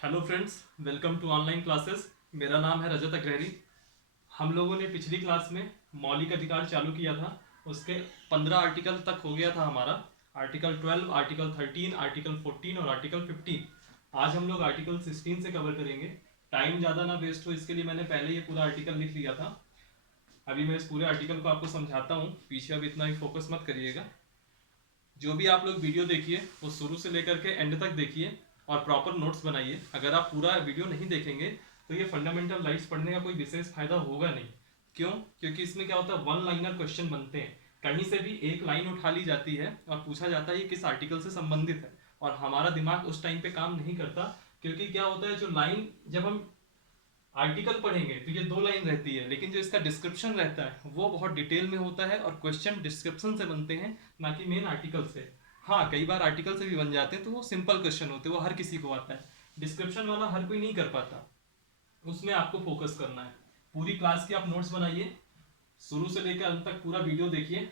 Hello friends, welcome to online classes. मेरा नाम है रजत अग्रहरी। हम लोगों ने पिछली क्लास में मौलिक अधिकार चालू किया था। उसके 15 आर्टिकल तक हो गया था हमारा। आर्टिकल 12, आर्टिकल 13, आर्टिकल 14 और आर्टिकल 15। आज हम लोग आर्टिकल 16 से कवर करेंगे। टाइम ज़्यादा ना वेस्ट हो, इसके लिए मैंने पहले ये पूरा आर्टिकल लिख लिया था। अभी मैं इस पूरे आर्टिकल को आपको समझाता हूँ, पीछे अब इतना ही फोकस मत करिएगा। जो भी आप लोग वीडियो देखिए वो शुरू से लेकर के एंड तक देखिए और प्रॉपर नोट्स बनाइए। अगर आप पूरा वीडियो नहीं देखेंगे तो ये फंडामेंटल राइट्स पढ़ने का कोई विशेष फायदा होगा नहीं। क्यों? क्योंकि इसमें क्या होता है, वन लाइनर क्वेश्चन बनते हैं। कहीं से भी एक लाइन उठा ली जाती है और पूछा जाता है ये किस आर्टिकल से संबंधित है, और हमारा दिमाग उस टाइम पे काम नहीं करता। क्योंकि क्या होता है, जो लाइन जब हम आर्टिकल पढ़ेंगे तो ये 2 लाइन रहती है, लेकिन जो इसका डिस्क्रिप्शन रहता है वो बहुत डिटेल में होता है और क्वेश्चन डिस्क्रिप्शन से बनते हैं, ना कि मेन आर्टिकल से। हाँ, कई बार आर्टिकल से भी बन जाते हैं तो वो सिंपल क्वेश्चन होते हैं, वो हर किसी को आता है। डिस्क्रिप्शन वाला हर कोई नहीं कर पाता, उसमें आपको फोकस करना है। पूरी क्लास की आप नोट्स बनाइए, शुरू से लेकर अंत तक पूरा वीडियो देखिए।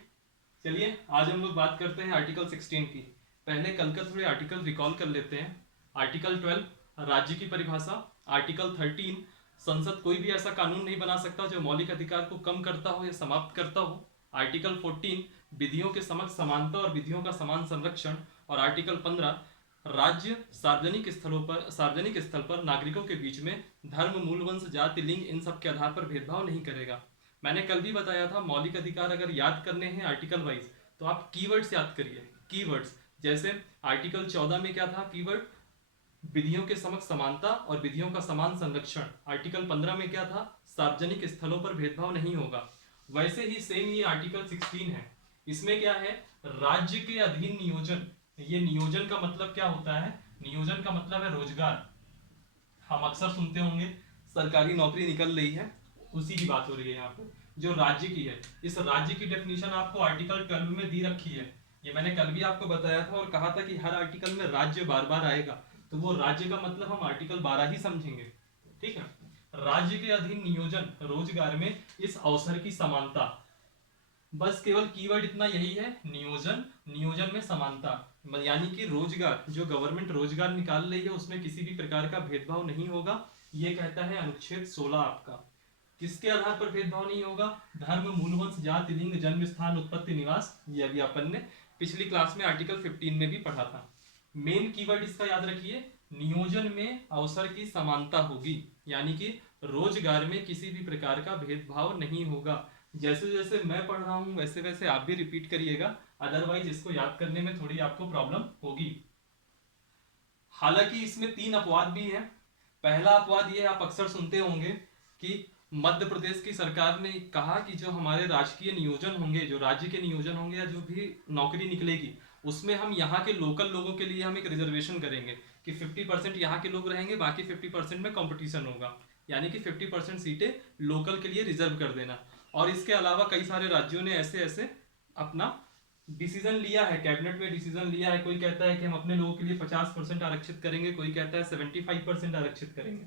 चलिए आज हम लोग बात करते हैं आर्टिकल 16 की। पहले कल का थोड़े आर्टिकल रिकॉल कर लेते हैं। आर्टिकल 12 राज्य की परिभाषा। आर्टिकल 13 संसद कोई भी ऐसा कानून नहीं बना सकता जो मौलिक अधिकार को कम करता हो या समाप्त करता हो। आर्टिकल 14 विधियों के समक्ष समानता और विधियों का समान संरक्षण। और आर्टिकल 15 राज्य सार्वजनिक स्थल पर नागरिकों के बीच में धर्म, मूल, वंश, जाति, लिंग इन सब के आधार पर भेदभाव नहीं करेगा। मैंने कल भी बताया था, मौलिक अधिकार अगर याद करने हैं आर्टिकल वाइज तो आप कीवर्ड्स याद करिए। कीवर्ड्स जैसे आर्टिकल 14 में क्या था कीवर्ड, विधियों के समक्ष समानता और विधियों का समान संरक्षण। आर्टिकल 15 में क्या था, सार्वजनिक स्थलों पर भेदभाव नहीं होगा। वैसे ही सेम ये आर्टिकल 16 है। इसमें क्या है, राज्य के अधीन नियोजन। ये नियोजन का मतलब क्या होता है, नियोजन का मतलब है रोजगार। हम अक्सर सुनते होंगे सरकारी नौकरी निकल रही है, उसी की बात हो रही है यहाँ पे, जो राज्य की है। इस राज्य की डेफिनेशन आपको आर्टिकल 12 में दी रखी है। ये मैंने कल भी आपको बताया था और कहा था कि हर आर्टिकल में राज्य बार बार आएगा, तो वो राज्य का मतलब हम आर्टिकल 12 ही समझेंगे। ठीक है। राज्य के अधीन नियोजन, रोजगार में इस अवसर की समानता। बस केवल कीवर्ड इतना यही है, नियोजन, नियोजन में समानता। यानी कि रोजगार, जो गवर्नमेंट रोजगार निकाल रही है उसमें किसी भी प्रकार का भेदभाव नहीं होगा। ये कहता है अनुच्छेद 16 आपका। किसके आधार पर भेदभाव नहीं होगा, धर्म, मूल, वंश, जाति, लिंग, जन्म स्थान, उत्पत्ति, निवास। ये अभी अपन ने पिछली क्लास में आर्टिकल 15 में भी पढ़ा था। मेन कीवर्ड इसका याद रखिए, नियोजन में अवसर की समानता होगी, यानी कि रोजगार में किसी भी प्रकार का भेदभाव नहीं होगा। जैसे जैसे मैं पढ़ रहा हूं वैसे वैसे आप भी रिपीट करिएगा, अदरवाइज इसको याद करने में थोड़ी आपको प्रॉब्लम होगी। हालांकि इसमें 3 अपवाद भी हैं। पहला अपवाद ये आप अक्सर सुनते होंगे कि मध्य प्रदेश की सरकार ने कहा कि जो हमारे राजकीय नियोजन होंगे, जो राज्य के नियोजन होंगे या जो भी नौकरी निकलेगी, उसमें हम यहाँ के लोकल लोगों के लिए हम एक रिजर्वेशन करेंगे कि 50% यहाँ के लोग रहेंगे, बाकी 50% में कंपटीशन होगा। यानी कि 50% सीटें लोकल के लिए रिजर्व कर देना। और इसके अलावा कई सारे राज्यों ने ऐसे ऐसे अपना डिसीजन लिया है, कैबिनेट में डिसीजन लिया है। कोई कहता है कि हम अपने लोगों के लिए 50% आरक्षित करेंगे, कोई कहता है 75% आरक्षित करेंगे।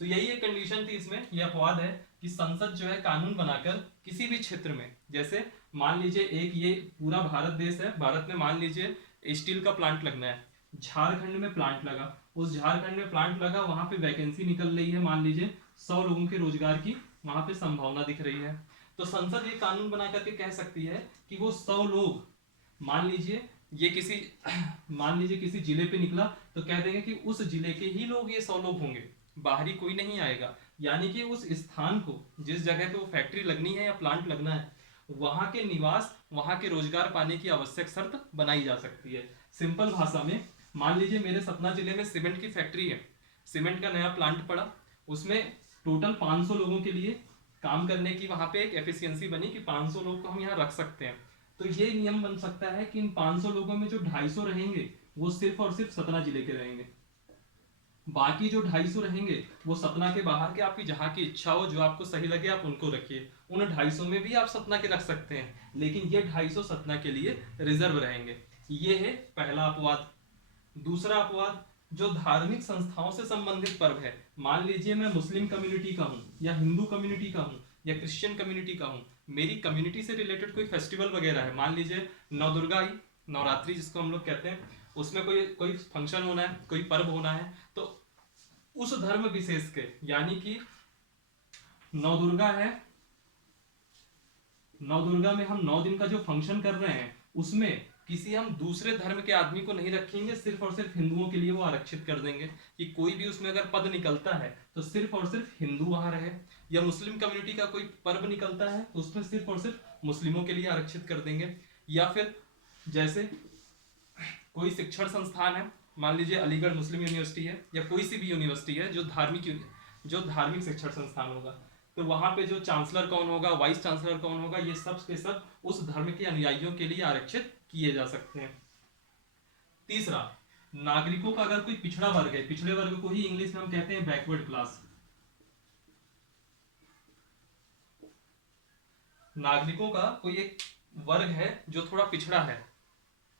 तो यही एक कंडीशन थी इसमें, यह अपवाद है कि संसद जो है कानून बनाकर किसी भी क्षेत्र में, जैसे मान लीजिए एक ये पूरा भारत देश है, भारत में मान लीजिए स्टील का प्लांट लगना है, झारखंड में प्लांट लगा, उस झारखंड में प्लांट लगा, वहां पे वैकेंसी निकल रही है, मान लीजिए 100 लोगों के रोजगार की वहां पे संभावना दिख रही है। तो संसद ये कानून बना करके कह सकती है कि वो 100 लोग, मान लीजिए ये किसी मान लीजिए किसी जिले पे निकला, तो कह देंगे कि उस जिले के ही लोग, ये 100 लोग होंगे, बाहरी कोई नहीं आएगा। यानी कि उस स्थान को, जिस जगह पे वो फैक्ट्री लगनी है या प्लांट लगना है, वहां के निवास, वहां के रोजगार पाने की आवश्यक शर्त बनाई जा सकती है। सिंपल भाषा में, मान लीजिए मेरे सतना जिले में सीमेंट की फैक्ट्री है, सीमेंट का नया प्लांट पड़ा, उसमें टोटल 500 लोगों के लिए काम करने की वहां पे एक एफिशिएंसी बनी कि 500 लोग को हम यहाँ रख सकते हैं। तो ये नियम बन सकता है कि इन 500 लोगों में जो 250 रहेंगे वो सिर्फ और सिर्फ सतना जिले के रहेंगे, बाकी जो 250 रहेंगे वो सतना के बाहर के, आपकी जहां की इच्छा हो, जो आपको सही लगे आप उनको रखिए। उन 250 में भी आप सतना के रख सकते हैं, लेकिन ये 250 सतना के लिए रिजर्व रहेंगे। ये है पहला अपवाद। दूसरा अपवाद, जो धार्मिक संस्थाओं से संबंधित पर्व है, मान लीजिए मैं मुस्लिम कम्युनिटी का हूँ या हिंदू कम्युनिटी का हूँ या क्रिश्चियन कम्युनिटी का हूँ, मेरी कम्युनिटी से रिलेटेड कोई फेस्टिवल वगैरह है, मान लीजिए नवदुर्गा, नवरात्रि जिसको हम लोग कहते हैं, उसमें कोई कोई फंक्शन होना है, कोई पर्व होना है, तो उस धर्म विशेष के, यानी कि नवदुर्गा है, नवदुर्गा में हम 9 दिन का जो फंक्शन कर रहे हैं उसमें किसी हम दूसरे धर्म के आदमी को नहीं रखेंगे, सिर्फ और सिर्फ हिंदुओं के लिए वो आरक्षित कर देंगे कि कोई भी उसमें अगर पद निकलता है तो सिर्फ और सिर्फ हिंदू वहां रहे, या मुस्लिम कम्युनिटी का कोई पर्व निकलता है तो उसमें सिर्फ और सिर्फ मुस्लिमों के लिए आरक्षित कर देंगे। या फिर जैसे कोई शिक्षण संस्थान है, मान लीजिए अलीगढ़ मुस्लिम यूनिवर्सिटी है या कोई सी भी यूनिवर्सिटी है जो धार्मिक शिक्षण संस्थान होगा, तो वहां पे जो चांसलर कौन होगा, वाइस चांसलर कौन होगा, ये सब के सब उस धर्म के अनुयायियों के लिए आरक्षित किए जा सकते हैं। तीसरा, नागरिकों का अगर कोई पिछड़ा वर्ग है, पिछड़े वर्ग को ही इंग्लिश में हम कहते हैं बैकवर्ड क्लास। नागरिकों का कोई एक वर्ग है जो थोड़ा पिछड़ा है,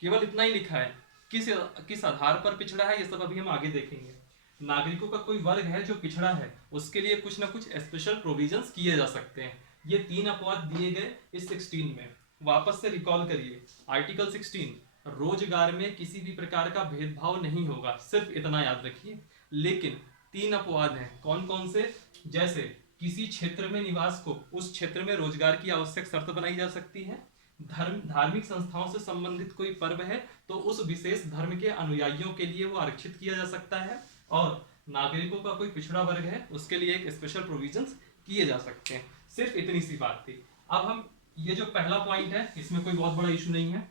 केवल इतना ही लिखा है, किस आधार पर पिछड़ा है ये सब अभी हम आगे देखेंगे। नागरिकों का कोई वर्ग है जो पिछड़ा है, उसके लिए कुछ ना कुछ स्पेशल प्रोविजंस किए जा सकते हैं। ये 3 अपवाद दिए गए इस 16 में। वापस से रिकॉल करिए, आर्टिकल 16, रोजगार में किसी भी प्रकार का भेदभाव नहीं होगा, सिर्फ इतना याद रखिए। लेकिन 3 अपवाद हैं, कौन कौन से? जैसे किसी क्षेत्र में निवास को उस क्षेत्र में रोजगार की आवश्यक शर्त बनाई जा सकती है, धार्मिक संस्थाओं से संबंधित कोई पर्व है तो उस विशेष धर्म के अनुयायियों के लिए वो आरक्षित किया जा सकता है, और नागरिकों का कोई पिछड़ा वर्ग है उसके लिए एक स्पेशल प्रोविजंस किए जा सकते हैं। सिर्फ इतनी सी बात थी। अब हम ये जो पहला पॉइंट है इसमें कोई बहुत बड़ा इशू नहीं है।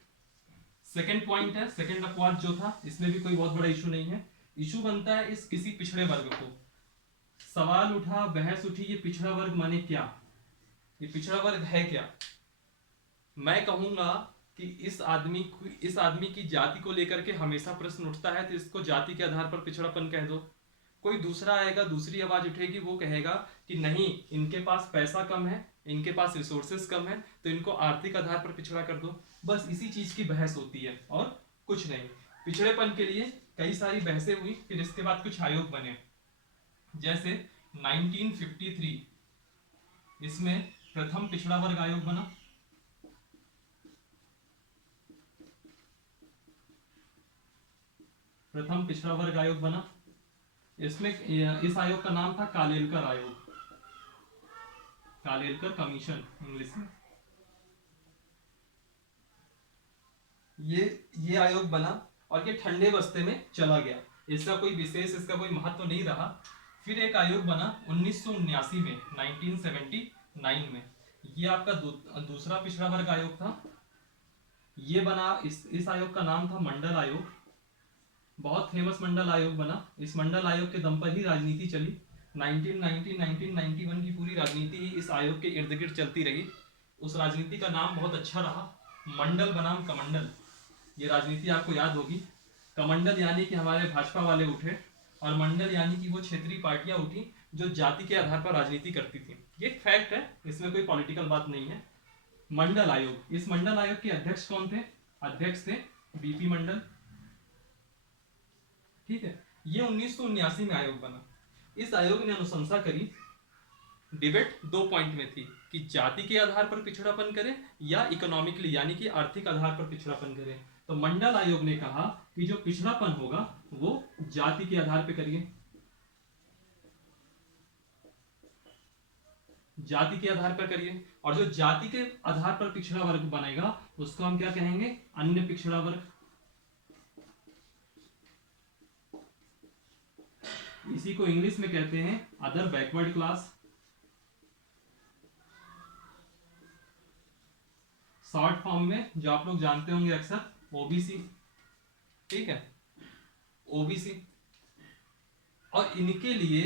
सेकंड पॉइंट है, सेकंड अपवाद जो था इसमें भी कोई बहुत बड़ा इशू नहीं है। इशू बनता है इस किसी पिछड़े वर्ग को। सवाल उठा, बहस उठी, ये पिछड़ा वर्ग माने क्या, ये पिछड़ा वर्ग है क्या? मैं कहूंगा कि इस आदमी की जाति को लेकर के हमेशा प्रश्न उठता है तो इसको जाति के आधार पर पिछड़ापन कह दो। कोई दूसरा आएगा, दूसरी आवाज उठेगी, वो कहेगा कि नहीं, इनके पास पैसा कम है, इनके पास रिसोर्सेस कम है, तो इनको आर्थिक आधार पर पिछड़ा कर दो। बस इसी चीज की बहस होती है और कुछ नहीं। पिछड़ेपन के लिए कई सारी बहसें हुई, फिर इसके बाद कुछ आयोग बने। जैसे 1953 इसमें प्रथम पिछड़ा वर्ग आयोग बना। प्रथम पिछड़ा वर्ग आयोग बना। इसमें इस आयोग का नाम था कालेलकर आयोग, कालेलकर कमीशन इंग्लिश में। ये आयोग बना और ये ठंडे बस्ते में चला गया, इसका कोई विशेष, इसका कोई महत्व नहीं रहा। फिर एक आयोग बना 1979 में, 1979 में। ये आपका दूसरा पिछड़ा वर्ग आयोग था। ये बना, इस आयोग का नाम था मंडल आयोग। बहुत फेमस मंडल आयोग बना। इस मंडल आयोग के दम पर ही राजनीति चली। 1990 1991 की पूरी राजनीति ही इस आयोग के इर्द गिर्द चलती रही। उस राजनीति का नाम बहुत अच्छा रहा, मंडल बनाम कमंडल। ये राजनीति आपको याद होगी। कमंडल यानी कि हमारे भाजपा वाले उठे, और मंडल यानी कि वो क्षेत्रीय पार्टियां उठी जो जाति के आधार पर राजनीति करती थी। ये एक फैक्ट है, इसमें कोई पॉलिटिकल बात नहीं है। मंडल आयोग, इस मंडल आयोग के अध्यक्ष कौन थे? अध्यक्ष थे बीपी मंडल। ठीक है, ये 1979 में आयोग बना। इस आयोग ने अनुशंसा करी, डिबेट 2 पॉइंट में थी कि जाति के आधार पर पिछड़ापन करें या इकोनॉमिकली यानी कि आर्थिक आधार पर पिछड़ापन करें। तो मंडल आयोग ने कहा कि जो पिछड़ापन होगा वो जाति के आधार पर करिए, जाति के आधार पर करिए। और जो जाति के आधार पर पिछड़ा वर्ग बनेगा उसको हम क्या कहेंगे? अन्य पिछड़ा वर्ग। इसी को इंग्लिश में कहते हैं other backward class. Short form में जो आप लोग जानते होंगे अक्सर, ओबीसी। ठीक है, ओबीसी। और इनके लिए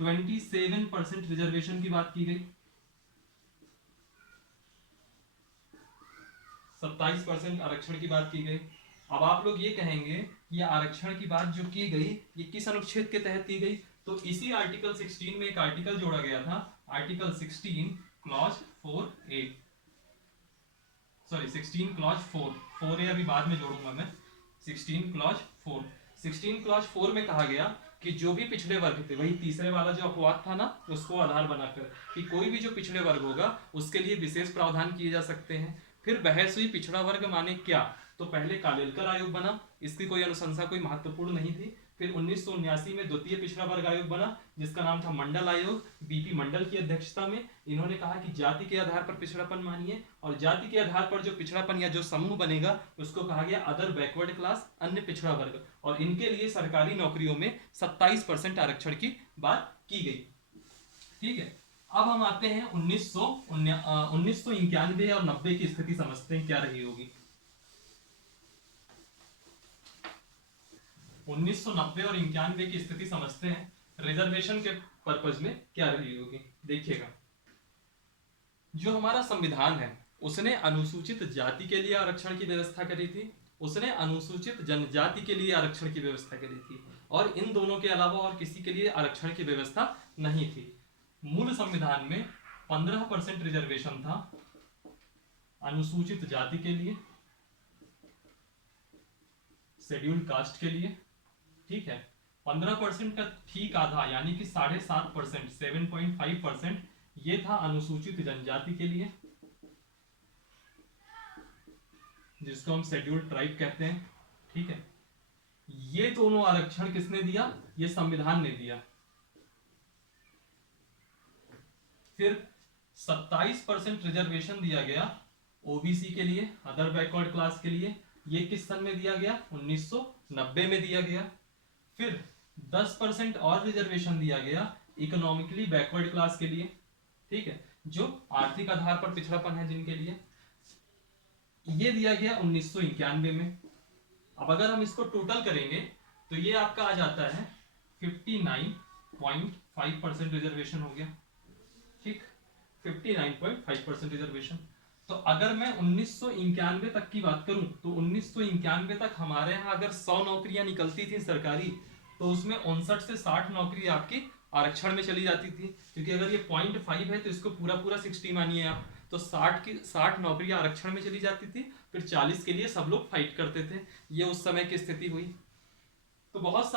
27% रिजर्वेशन की बात की गई, 27% आरक्षण की बात की गई। अब आप लोग ये कहेंगे कि आरक्षण की बात जो की गई ये किस अनुच्छेद के तहत की गई? तो इसी आर्टिकल 16 में एक आर्टिकल जोड़ा गया था, article 16 clause 4A, sorry 16 clause 4A अभी बाद में जोड़ूंगा मैं। 16 क्लॉज 4, 16 क्लॉज 4 में कहा गया कि जो भी पिछड़े वर्ग थे, वही तीसरे वाला जो अपवाद था ना, उसको आधार बनाकर कि कोई भी जो पिछड़े वर्ग होगा उसके लिए विशेष प्रावधान किए जा सकते हैं। फिर बहस हुई पिछड़ा वर्ग माने क्या, तो पहले कालेलकर आयोग बना, इसकी कोई अनुशंसा कोई महत्वपूर्ण नहीं थी। फिर 1979 में द्वितीय पिछड़ा वर्ग आयोग बना, जिसका नाम था मंडल आयोग, बीपी मंडल की अध्यक्षता में। इन्होंने कहा कि जाति के आधार पर पिछड़ापन मानिए, और जाति के आधार पर जो पिछड़ापन या जो समूह बनेगा उसको कहा गया अदर बैकवर्ड क्लास, अन्य पिछड़ा वर्ग, और इनके लिए सरकारी नौकरियों में 27% आरक्षण की बात की गई। ठीक है, अब हम आते हैं 1991 और 90 की स्थिति समझते हैं क्या रही होगी। 1990 और 91 की स्थिति समझते हैं, रिजर्वेशन के पर्पज में क्या रही होगी। देखिएगा, जो हमारा संविधान है उसने अनुसूचित जाति के लिए आरक्षण की व्यवस्था करी थी, उसने अनुसूचित जनजाति के लिए आरक्षण की व्यवस्था करी थी, और इन दोनों के अलावा और किसी के लिए आरक्षण की व्यवस्था नहीं थी। मूल संविधान में 15% रिजर्वेशन था अनुसूचित जाति के लिए, शेड्यूल्ड कास्ट के लिए। ठीक है, 15% का ठीक आधा यानी कि 7.5%, 7.5% ये था अनुसूचित जनजाति के लिए, जिसको हम शेड्यूल्ड ट्राइब कहते हैं। ठीक है, ये दोनों आरक्षण किसने दिया? ये संविधान ने दिया। फिर 27% रिजर्वेशन दिया गया ओबीसी के लिए, अदर बैकवर्ड क्लास के लिए। ये किस सन में दिया गया? 1990 में दिया गया। फिर 10% और रिजर्वेशन दिया गया इकोनॉमिकली बैकवर्ड क्लास के लिए। ठीक है, जो आर्थिक आधार पर पिछड़ापन है जिनके लिए, ये दिया गया 1991 में। अब अगर हम इसको टोटल करेंगे तो ये आपका आ जाता है 59.5% रिजर्वेशन हो गया। ठीक, 59.5% रिजर्वेशन। तो अगर मैं 1991 तक की बात करूं तो 1991 तक हमारे यहाँ अगर 100 नौकरियां निकलती थी सरकारी, तो उसमें 59 से 60 नौकरी आपकी आरक्षण में चली जाती थी, क्योंकि अगर ये 0.5 है तो इसको पूरा पूरा 60 मानिए आप, तो 60 नौकरियां आरक्षण में चली जाती थी। फिर 40 के लिए सब लोग फाइट करते थे। ये उस समय की स्थिति हुई। तो बहुत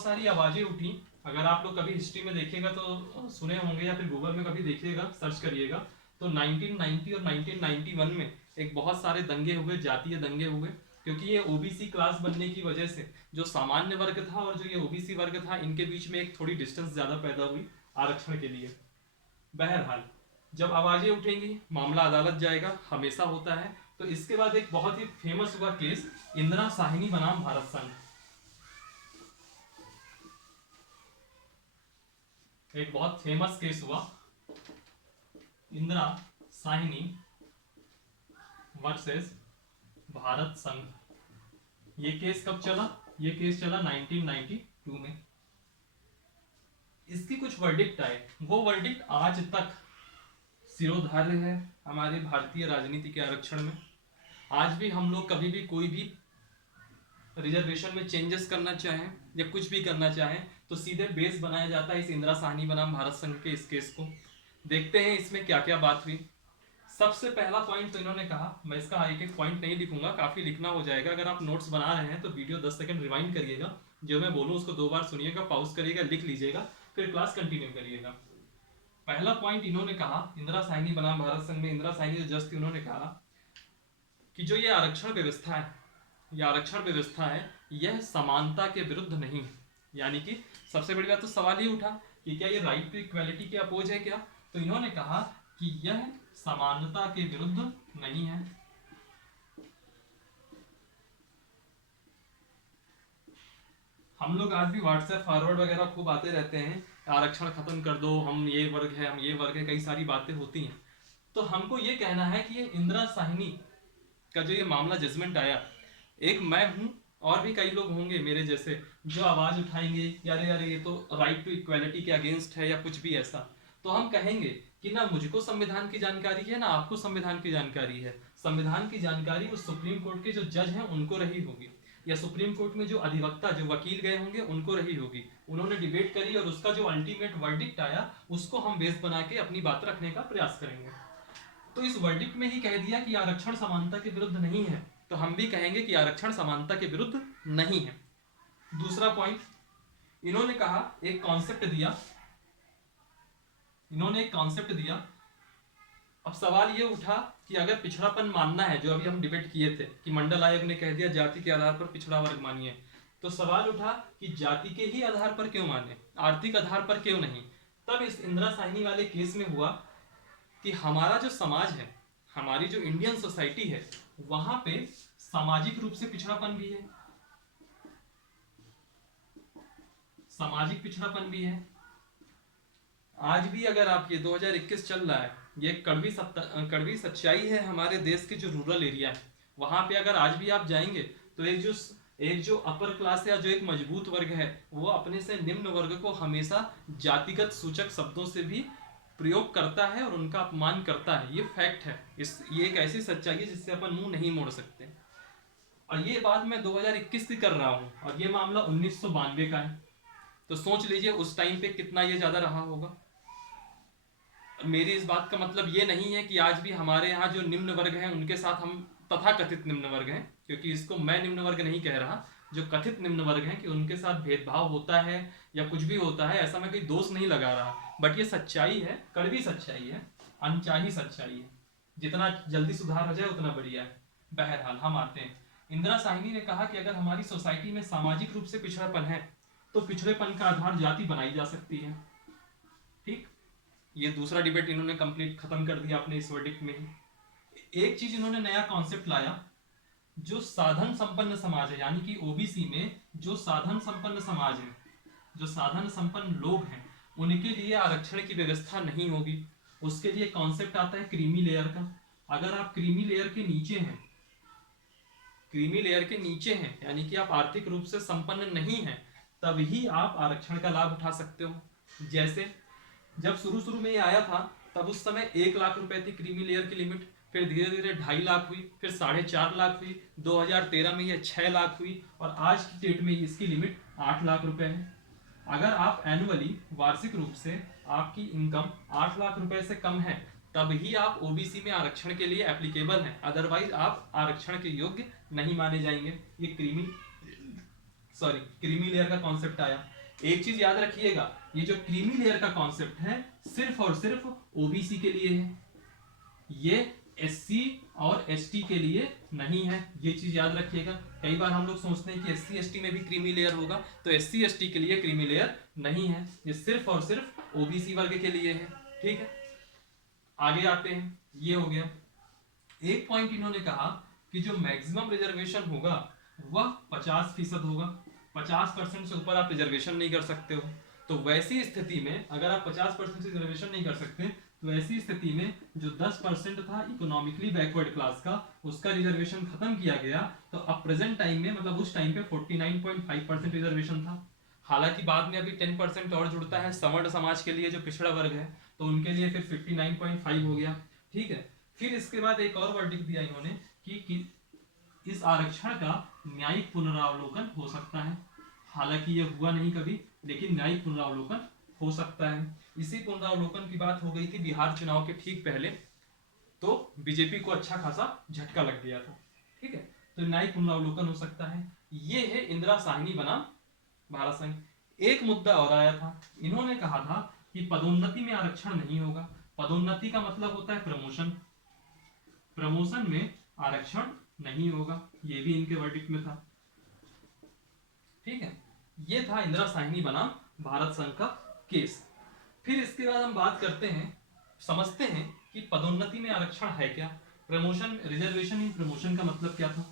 सारी आवाजें उठी। अगर आप लोग कभी हिस्ट्री में देखेगा तो सुने होंगे, या फिर गूगल में कभी देखिएगा, सर्च करिएगा, तो 1990 और 1991 में एक बहुत सारे दंगे हुए, जातीय दंगे हुए, क्योंकि ये ओबीसी क्लास बनने की वजह से जो सामान्य वर्ग था और जो ये ओबीसी वर्ग था, इनके बीच में एक थोड़ी डिस्टेंस ज्यादा पैदा हुई आरक्षण के लिए। बहरहाल जब आवाजें उठेंगी मामला अदालत जाएगा, हमेशा होता है। तो इसके बाद एक बहुत ही फेमस हुआ केस, इंदिरा साहिनी बनाम भारत संघ। एक बहुत फेमस केस हुआ, इंदिरा साहिनी वर्सेस भारत संघ। ये केस कब चला? ये केस चला 1992 में। इसकी कुछ वर्डिक्ट आए, वो वर्डिक्ट आज तक सिरोधार्य है हमारे भारतीय राजनीति के आरक्षण में। आज भी हम लोग कभी भी कोई भी रिजर्वेशन में चेंजेस करना चाहें या कुछ भी करना चाहें तो सीधे बेस बनाया जाता है इस इंदिरा साहनी बनाम भारत संघ के इस केस को। देखते हैं इसमें क्या क्या बात हुई। सबसे पहला पॉइंट तो इन्होंने कहा, मैं इसका एक एक पॉइंट नहीं लिखूंगा, काफी लिखना हो जाएगा। अगर आप नोट्स बना रहे हैं तो वीडियो 10 सेकंड रिवाइंड करिएगा, जो मैं बोलूं उसको 2 बार सुनिएगा, पॉज करिएगा, लिख लीजिएगा, फिर क्लास कंटिन्यू करिएगा। पहला पॉइंट इन्होंने कहा, इंदिरा साहनी बनाम भारत संघ में इंदिरा साहनी जो जज थी, उन्होंने कहा कि जो ये आरक्षण व्यवस्था है, यह आरक्षण व्यवस्था है, यह समानता के विरुद्ध नहीं है। यानी कि सबसे बड़ी बात तो सवाल ही उठा कि क्या ये राइट टू इक्वालिटी के अपोज है क्या? तो इन्होंने कहा कि यह समानता के विरुद्ध नहीं है। हम लोग आज भी व्हाट्सएप फॉरवर्ड वगैरह खूब आते रहते हैं, आरक्षण खत्म कर दो, हम ये वर्ग है, हम ये वर्ग है, कई सारी बातें होती हैं। तो हमको ये कहना है कि ये इंदिरा साहनी का जो ये मामला जजमेंट आया, एक मैं हूं और भी कई लोग होंगे मेरे जैसे जो आवाज उठाएंगे, यार ये तो राइट टू इक्वालिटी के अगेंस्ट है या कुछ भी ऐसा। तो हम कहेंगे कि ना मुझको संविधान की जानकारी है ना आपको संविधान की जानकारी है। संविधान की जानकारी उस सुप्रीम कोर्ट के जो जज हैं उनको रही होगी, या सुप्रीम कोर्ट में जो अधिवक्ता जो वकील गए होंगे उनको रही होगी। उन्होंने डिबेट करी और उसका जो अल्टीमेट वर्डिक्ट आया उसको हम बेस बना के अपनी बात रखने का प्रयास करेंगे। तो इस वर्डिक्ट में ही कह दिया कि आरक्षण समानता के विरुद्ध नहीं है, तो हम भी कहेंगे कि आरक्षण समानता के विरुद्ध नहीं है। दूसरा पॉइंट इन्होंने कहा, एक कॉन्सेप्ट दिया, इन्होंने एक कॉन्सेप्ट दिया। अब सवाल ये उठा कि अगर पिछड़ापन मानना है, जो अभी हम डिबेट किए थे कि मंडल आयोग ने कह दिया जाति के आधार पर पिछड़ा वर्ग मानिए, तो सवाल उठा कि जाति के ही आधार पर क्यों माने, आर्थिक आधार पर क्यों नहीं। तब इस इंदिरा साहनी वाले केस में हुआ कि हमारा जो समाज है, हमारी जो इंडियन सोसाइटी है, वहां पे सामाजिक रूप से पिछड़ापन भी है, सामाजिक पिछड़ापन भी है। आज भी अगर आप, ये 2021 चल रहा है, ये कड़वी सच्चाई है हमारे देश के जो रूरल एरिया है, वहां पे अगर आज भी आप जाएंगे तो एक जो अपर क्लास या जो एक मजबूत वर्ग है, वो अपने से निम्न वर्ग को हमेशा जातिगत सूचक शब्दों से भी प्रयोग करता है और उनका अपमान करता है। ये फैक्ट है, ये एक ऐसी सच्चाई है जिससे अपन मुंह नहीं मोड़ सकते। और ये बात मैं 2021 की कर रहा हूँ और ये मामला 1992 का है, तो सोच लीजिए उस टाइम पे कितना ये ज्यादा रहा होगा। मेरी इस बात का मतलब ये नहीं है कि आज भी हमारे यहाँ जो निम्न वर्ग हैं उनके साथ हम, तथा कथित निम्न वर्ग हैं, क्योंकि इसको मैं निम्न वर्ग नहीं कह रहा, जो कथित निम्न वर्ग हैं, कि उनके साथ भेदभाव होता है या कुछ भी होता है, ऐसा मैं कोई दोष नहीं लगा रहा, बट ये सच्चाई है, कड़वी सच्चाई है, अनचाही सच्चाई है। जितना जल्दी सुधार हो जाए उतना बढ़िया है। बहरहाल हम आते हैं, इंदिरा साहनी ने कहा कि अगर हमारी सोसाइटी में सामाजिक रूप से पिछड़ापन है तो पिछड़ेपन का आधार जाति बनाई जा सकती है। ठीक, ये दूसरा डिबेट इन्होंने कंप्लीट खत्म कर दिया अपने इस वर्डिक्ट में ही। एक चीज इन्होंने नया कॉन्सेप्ट लाया, जो साधन संपन्न समाज है, यानी कि ओबीसी में जो साधन संपन्न समाज है, जो साधन संपन्न लोग हैं, उनके लिए आरक्षण की व्यवस्था नहीं होगी। उसके लिए कॉन्सेप्ट आता है क्रीमी लेयर का। अगर आप क्रीमी लेयर के नीचे हैं, क्रीमी लेयर के नीचे हैं, यानी कि आप आर्थिक रूप से संपन्न नहीं हैं, तभी आप आरक्षण का लाभ उठा सकते हो। जैसे जब शुरू में ये आया था, तब उस समय 1 लाख रुपए थी क्रीमी लेयर की लिमिट, फिर धीरे धीरे 2.5 लाख हुई, फिर 4.5 लाख हुई, 2013 में ये 6 लाख हुई, और आज की डेट में इसकी लिमिट 8 लाख रुपए है। अगर आप एनुअली, वार्षिक रूप से आपकी इनकम 8 लाख रुपए से कम है, तभी आप ओबीसी में आरक्षण के लिए एप्लीकेबल हैं, अदरवाइज आप आरक्षण के योग्य नहीं माने जाएंगे। ये क्रीमी लेयर का कॉन्सेप्ट आया। एक चीज याद रखिएगा, ये जो क्रीमी लेयर का कॉन्सेप्ट है सिर्फ और सिर्फ ओबीसी के लिए है, ये एससी और एसटी के लिए नहीं है, ये चीज याद रखिएगा। कई बार हम लोग सोचते हैं कि एससी एसटी में भी क्रीमी लेयर होगा, तो एससी एसटी के लिए क्रीमी लेयर नहीं है, ये सिर्फ और सिर्फ ओबीसी वर्ग के लिए है। ठीक है, आगे आते हैं। ये हो गया एक पॉइंट। इन्होंने कहा कि जो मैक्सिमम रिजर्वेशन होगा वह 50% होगा, 50% से ऊपर आप रिजर्वेशन नहीं कर सकते हो। तो वैसी स्थिति में अगर आप 50% से रिजर्वेशन नहीं कर सकते, तो ऐसी स्थिति में जो 10% था इकोनॉमिकली बैकवर्ड क्लास का, उसका रिजर्वेशन खत्म किया गया। तो अब प्रेजेंट टाइम में, मतलब उस टाइम पे 49.5% रिजर्वेशन था। हालांकि बाद में अभी 10% और जुड़ता है सवर्ण समाज के लिए, जो पिछड़ा वर्ग है, तो उनके लिए फिर 59.5 हो गया। ठीक है, फिर इसके बाद एक और वर्डिक्ट दिया इन्होंने कि इस आरक्षण का न्यायिक पुनरावलोकन हो सकता है। हालांकि ये हुआ नहीं कभी, लेकिन न्यायिक पुनरावलोकन हो सकता है। इसी पुनरावलोकन की बात हो गई थी बिहार चुनाव के ठीक पहले, तो बीजेपी को अच्छा खासा झटका लग गया था। ठीक है, तो न्यायिक पुनरावलोकन हो सकता है। ये है इंदिरा साहनी बनाम भारत संघ। एक मुद्दा और आया था, इन्होंने कहा था कि पदोन्नति में आरक्षण नहीं होगा। पदोन्नति का मतलब होता है प्रमोशन, प्रमोशन में आरक्षण नहीं होगा, ये भी इनके वर्डिक्ट में था। ठीक है, ये था इंदिरा साहनी बनाम भारत संघ का केस। फिर इसके बाद हम बात करते हैं, समझते हैं कि पदोन्नति में आरक्षण है क्या, प्रमोशन, रिजर्वेशन इन प्रमोशन का मतलब क्या था।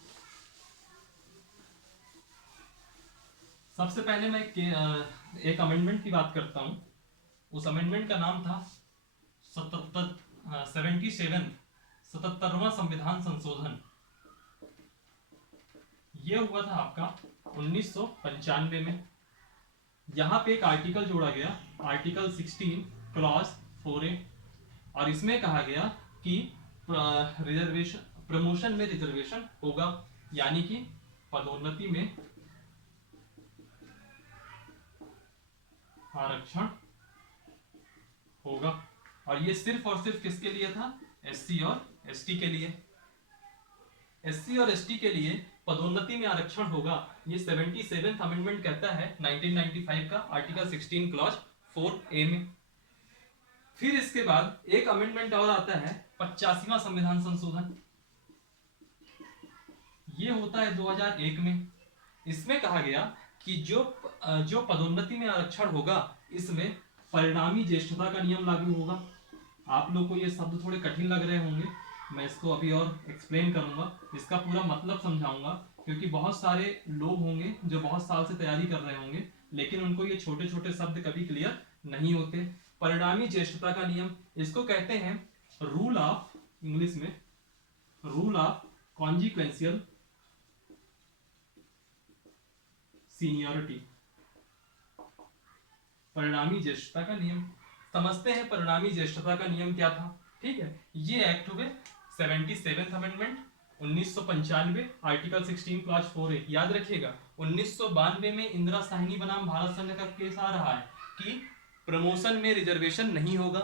सबसे पहले मैं एक अमेंडमेंट की बात करता हूं। उस अमेंडमेंट का नाम था 77वां संविधान संशोधन। यह हुआ था आपका 1995 में। यहां पे एक आर्टिकल जोड़ा गया, आर्टिकल 16 क्लॉज 4A, और इसमें कहा गया कि रिजर्वेशन, प्रमोशन में रिजर्वेशन होगा, यानी कि पदोन्नति में आरक्षण होगा। और ये सिर्फ और सिर्फ किसके लिए था, एससी और एसटी के लिए। एससी और एसटी के लिए पदोन्नति में आरक्षण होगा, ये 77th अमेंडमेंट कहता है 1995 का, आर्टिकल 16 क्लॉज 4A में। फिर इसके बाद एक अमेंडमेंट और आता है 85वां संविधान संशोधन, ये होता है 2001 में। इसमें कहा गया कि जो पदोन्नति में आरक्षण होगा इसमें परिणामी ज्येष्ठता का नियम लागू होगा। आप लोग को ये शब्द थोड़े कठिन लग रहे होंगे, मैं इसको अभी और एक्सप्लेन करूंगा, इसका पूरा मतलब समझाऊंगा, क्योंकि बहुत सारे लोग होंगे जो बहुत साल से तैयारी कर रहे होंगे लेकिन उनको ये छोटे छोटे शब्द कभी क्लियर नहीं होते। परिणामी ज्येष्ठता का नियम, इसको कहते हैं रूल ऑफ, इंग्लिश में रूल ऑफ कॉन्जिक्वेंशियल सीनियरिटी, परिणामी ज्येष्ठता का नियम। समझते हैं परिणामी ज्येष्ठता का नियम क्या था। ठीक है, ये एक्ट हुए 77th amendment 1995, article 16 clause 4A। याद रखिएगा 1992 में इंदिरा साहनी बनाम भारत संघ का केस आ रहा है कि प्रमोशन में रिजर्वेशन नहीं होगा।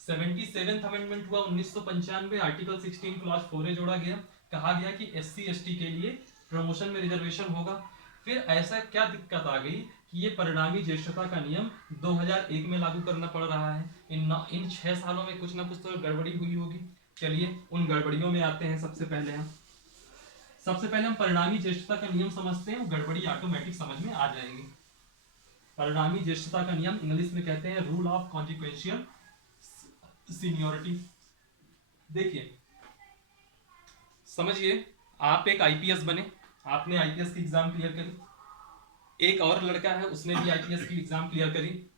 77th अमेंडमेंट हुआ 1995, आर्टिकल 16 क्लॉज 4A जोड़ा गया, कहा गया कि SC ST के लिए प्रमोशन में रिजर्वेशन होगा। फिर ऐसा क्या दिक्कत आ गई कि ये परिणामी ज्येष्ठता का नियम 2001 में लागू करना पड़ रहा है। इन 6 सालों में कुछ ना कुछ तो गड़बड़ी हुई होगी। चलिए उन गड़बड़ियों में आते हैं। सबसे पहले हम परिणामी ज्येष्ठता का नियम समझते हैं, गड़बड़ी ऑटोमेटिक समझ में आ जाएगी। परिणामी ज्येष्ठता का नियम इंग्लिश में कहते हैं रूल ऑफ कॉन्जिक्वेंशियल सीनियरिटी। देखिए समझिए, आप एक आईपीएस बने, आपने आईपीएस की एग्जाम क्लियर करी, एक और लड़का है उसने भी आईपीएस की एग्जाम क्लियर करी।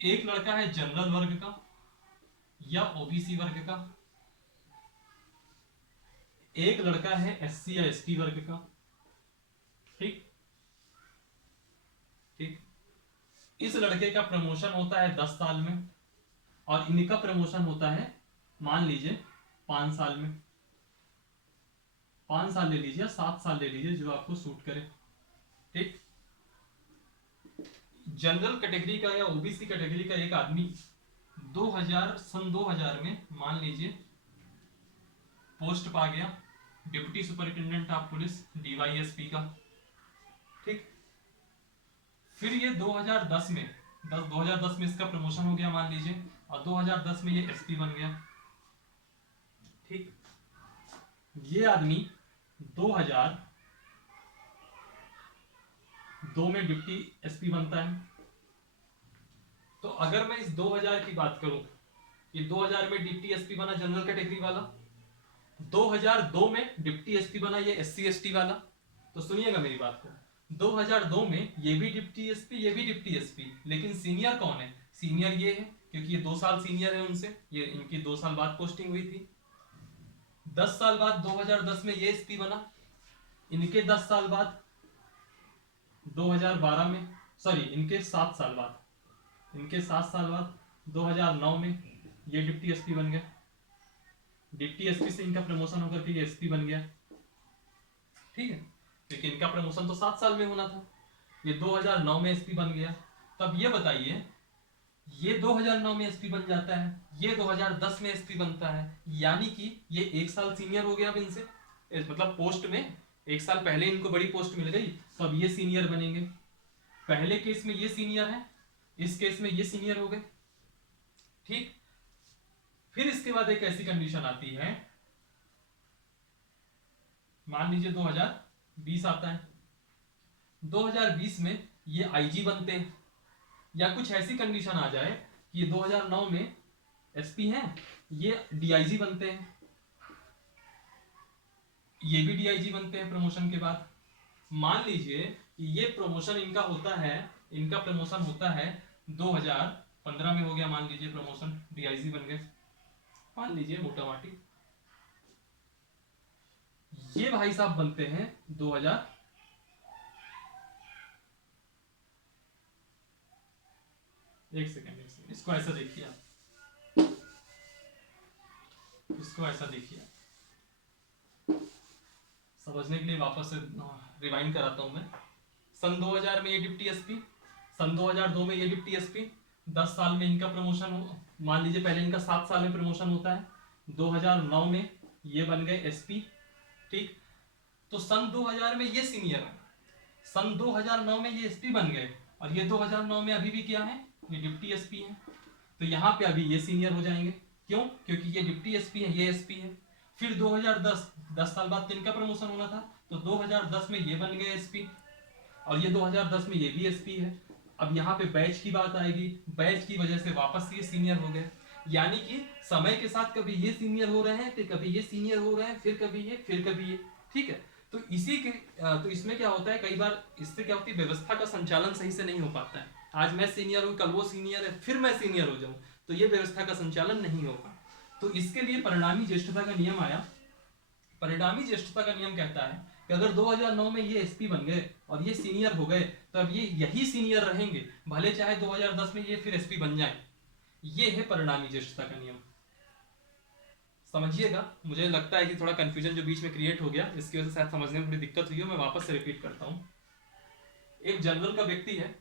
एक लड़का है जनरल वर्ग का या ओबीसी वर्ग का, एक लड़का है एससी या एसटी वर्ग का। ठीक, इस लड़के का प्रमोशन होता है 10 साल में और इनका प्रमोशन होता है मान लीजिए 5 साल में। 5 साल ले लीजिए, 7 साल ले लीजिए, जो आपको सूट करे। ठीक, जनरल कैटेगरी का या ओबीसी कैटेगरी का एक आदमी सन 2000 में मान लीजिए पोस्ट पा गया deputy superintendent of police DYSP का। ठीक, फिर ये 2010 में इसका प्रमोशन हो गया मान लीजिए, और 2010 में ये एसपी बन गया। ठीक, ये आदमी 2002 में डिप्टी एसपी बनता है। तो अगर मैं इस 2000 की बात करूं, ये 2000 में डिप्टी एसपी बना जनरल कैटेगरी वाला, 2002 में डिप्टी एसपी बना ये एससी एसटी वाला। तो सुनिएगा मेरी बात को, 2002 में ये भी डिप्टी एसपी, लेकिन सीनियर कौन है? सीनियर ये है क्योंकि ये 2 साल सीनियर है उनसे, ये इनकी 2 साल बाद पोस्टिंग हुई थी। 10 साल बाद 2010 में ये एसपी बना, इनके 10 साल बाद 2012 में, सॉरी इनके 7 साल बाद 2009 में ये डिप्टी एसपी बन गया। डिप्टी एसपी से इनका प्रमोशन होकर के ये एसपी बन गया। ठीक है, लेकिन इनका प्रमोशन तो 7 साल में होना था, ये 2009 में एसपी बन गया। तब ये बताइए, ये 2009 में एसपी बन जाता है, ये 2010 में एसपी बनता है, यानी कि ये 1 साल सीनियर हो गया अब इनसे, मतलब पोस्ट में 1 साल पहले इनको बड़ी पोस्ट मिल गई, तो अब ये सीनियर बनेंगे। पहले केस में ये सीनियर है, इस केस में ये सीनियर हो गए। ठीक, फिर इसके बाद एक ऐसी कंडीशन आती है, मान लीजिए 2020 आता है, 2020 में ये आईजी बनते हैं, या कुछ ऐसी कंडीशन आ जाए कि 2009 में एसपी हैं, ये डीआईजी बनते हैं, ये भी डीआईजी बनते हैं प्रमोशन के बाद। मान लीजिए कि ये प्रमोशन इनका प्रमोशन होता है 2015 में हो गया, मान लीजिए प्रमोशन, डीआईजी बन गए मान लीजिए मोटा माटी। ये भाई साहब बनते हैं 2000, एक सेकेंड, इसको ऐसा देखिए आप, इसको ऐसा देखिए, समझने के लिए वापस से रिवाइंड कराता हूं मैं। सन 2000 में ये डिप्टी एसपी, सन 2002 में ये डिप्टी एसपी, 10 साल में इनका प्रमोशन हो, मान लीजिए पहले इनका 7 साल में प्रमोशन होता है, 2009 में ये बन गए एसपी। ठीक, तो सन 2000 में ये सीनियर है, सन 2009 में ये एसपी बन गए, और ये 2009 में अभी भी क्या है, ये डिप्टी एसपी है, तो यहाँ पे अभी ये सीनियर हो जाएंगे। क्यों? क्योंकि ये डिप्टी एसपी है, ये एसपी है। फिर 10 साल बाद तो इनका प्रमोशन होना था, तो 2010 में ये बन गए एसपी, और ये 2010 में ये भी एसपी है। अब यहाँ पे बैच की बात आएगी, बैच की वजह से वापस ये सीनियर हो गए। यानी कि समय के साथ कभी ये सीनियर हो रहे हैं, फिर कभी ये सीनियर हो रहे हैं, फिर कभी ये, फिर कभी ये। ठीक है, तो इसी के तो इसमें क्या होता है, कई बार इससे क्या होती है, व्यवस्था का संचालन सही से नहीं हो पाता है। आज मैं सीनियर हूँ, कल वो सीनियर है, फिर मैं सीनियर हो जाऊँ, तो ये व्यवस्था का संचालन नहीं होगा। तो इसके लिए परिणामी ज्येष्ठता का नियम आया। परिणामी ज्येष्ठता का नियम कहता है कि अगर 2009 में ये एसपी बन गए और ये सीनियर हो गए, तो अब ये यही सीनियर रहेंगे, भले चाहे 2010 में ये फिर एसपी बन जाए। ये है परिणामी ज्येष्ठता का नियम। समझिएगा, मुझे लगता है कि थोड़ा कंफ्यूजन जो बीच में क्रिएट हो गया, इसकी वजह से शायद समझने में थोड़ी दिक्कत हुई हो। मैं वापस से रिपीट करता हूँ। एक जनरल का व्यक्ति है,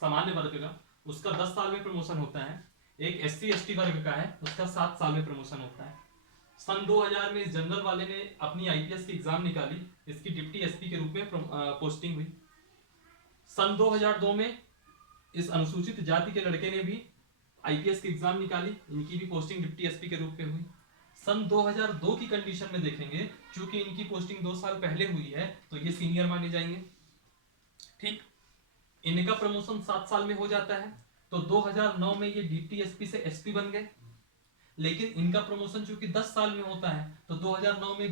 सामान्य वर्ग का, उसका 10 साल में प्रमोशन होता है। एक SC ST वर्ग का है, उसका 7 साल में प्रमोशन होता है। सन 2000 में इस जनरल वाले ने अपनी IPS की एग्जाम निकाली, इसकी डिप्टी एसपी के रूप में पोस्टिंग हुई। सन 2002 में इस अनुसूचित जाति के लड़के ने भी IPS की एग्जाम निकाली, इनकी भी पोस्टिंग डिप्टी एसपी के रूप में हुई। सन 2002 की कंडीशन में देखेंगे, चूंकि इनकी पोस्टिंग 2 साल पहले हुई है, तो ये सीनियर माने जाएंगे। ठीक, इनका प्रमोशन 7 साल में हो जाता है, तो 2009 में ये डिप्टी एसपी से एसपी बन गए। लेकिन इनका प्रमोशन चूंकि 10 साल में होता है, तो 2009 में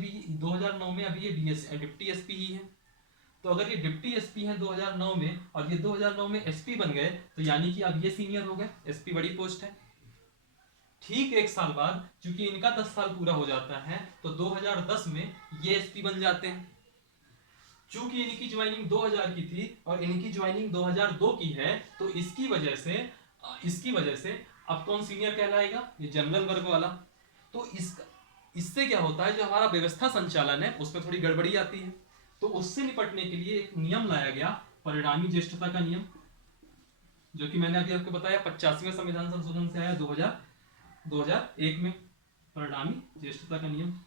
अभी ये डिप्टी एसपी ही है। तो अगर ये डिप्टी एसपी है 2009 में, और ये 2009 में एसपी बन गए, तो यानी कि अब ये सीनियर हो गए, एसपी बड़ी पोस्ट है। ठीक 1 साल बाद चूंकि इनका 10 साल पूरा हो जाता है, तो 2010 में ये एसपी बन जाते हैं। चूंकि इनकी ज्वाइनिंग 2000 की थी और इनकी ज्वाइनिंग 2002 की है, तो इसकी वजह से अब कौन सीनियर कहलाएगा? ये जनरल वर्ग वाला। तो इससे क्या होता है, जो हमारा व्यवस्था संचालन है उसमें थोड़ी गड़बड़ी आती है। तो उससे निपटने के लिए एक नियम लाया गया, परिणामी ज्येष्ठता का नियम, जो कि मैंने अभी आपको बताया 85वें संविधान संशोधन से आया 2001 में, परिणामी ज्येष्ठता का नियम।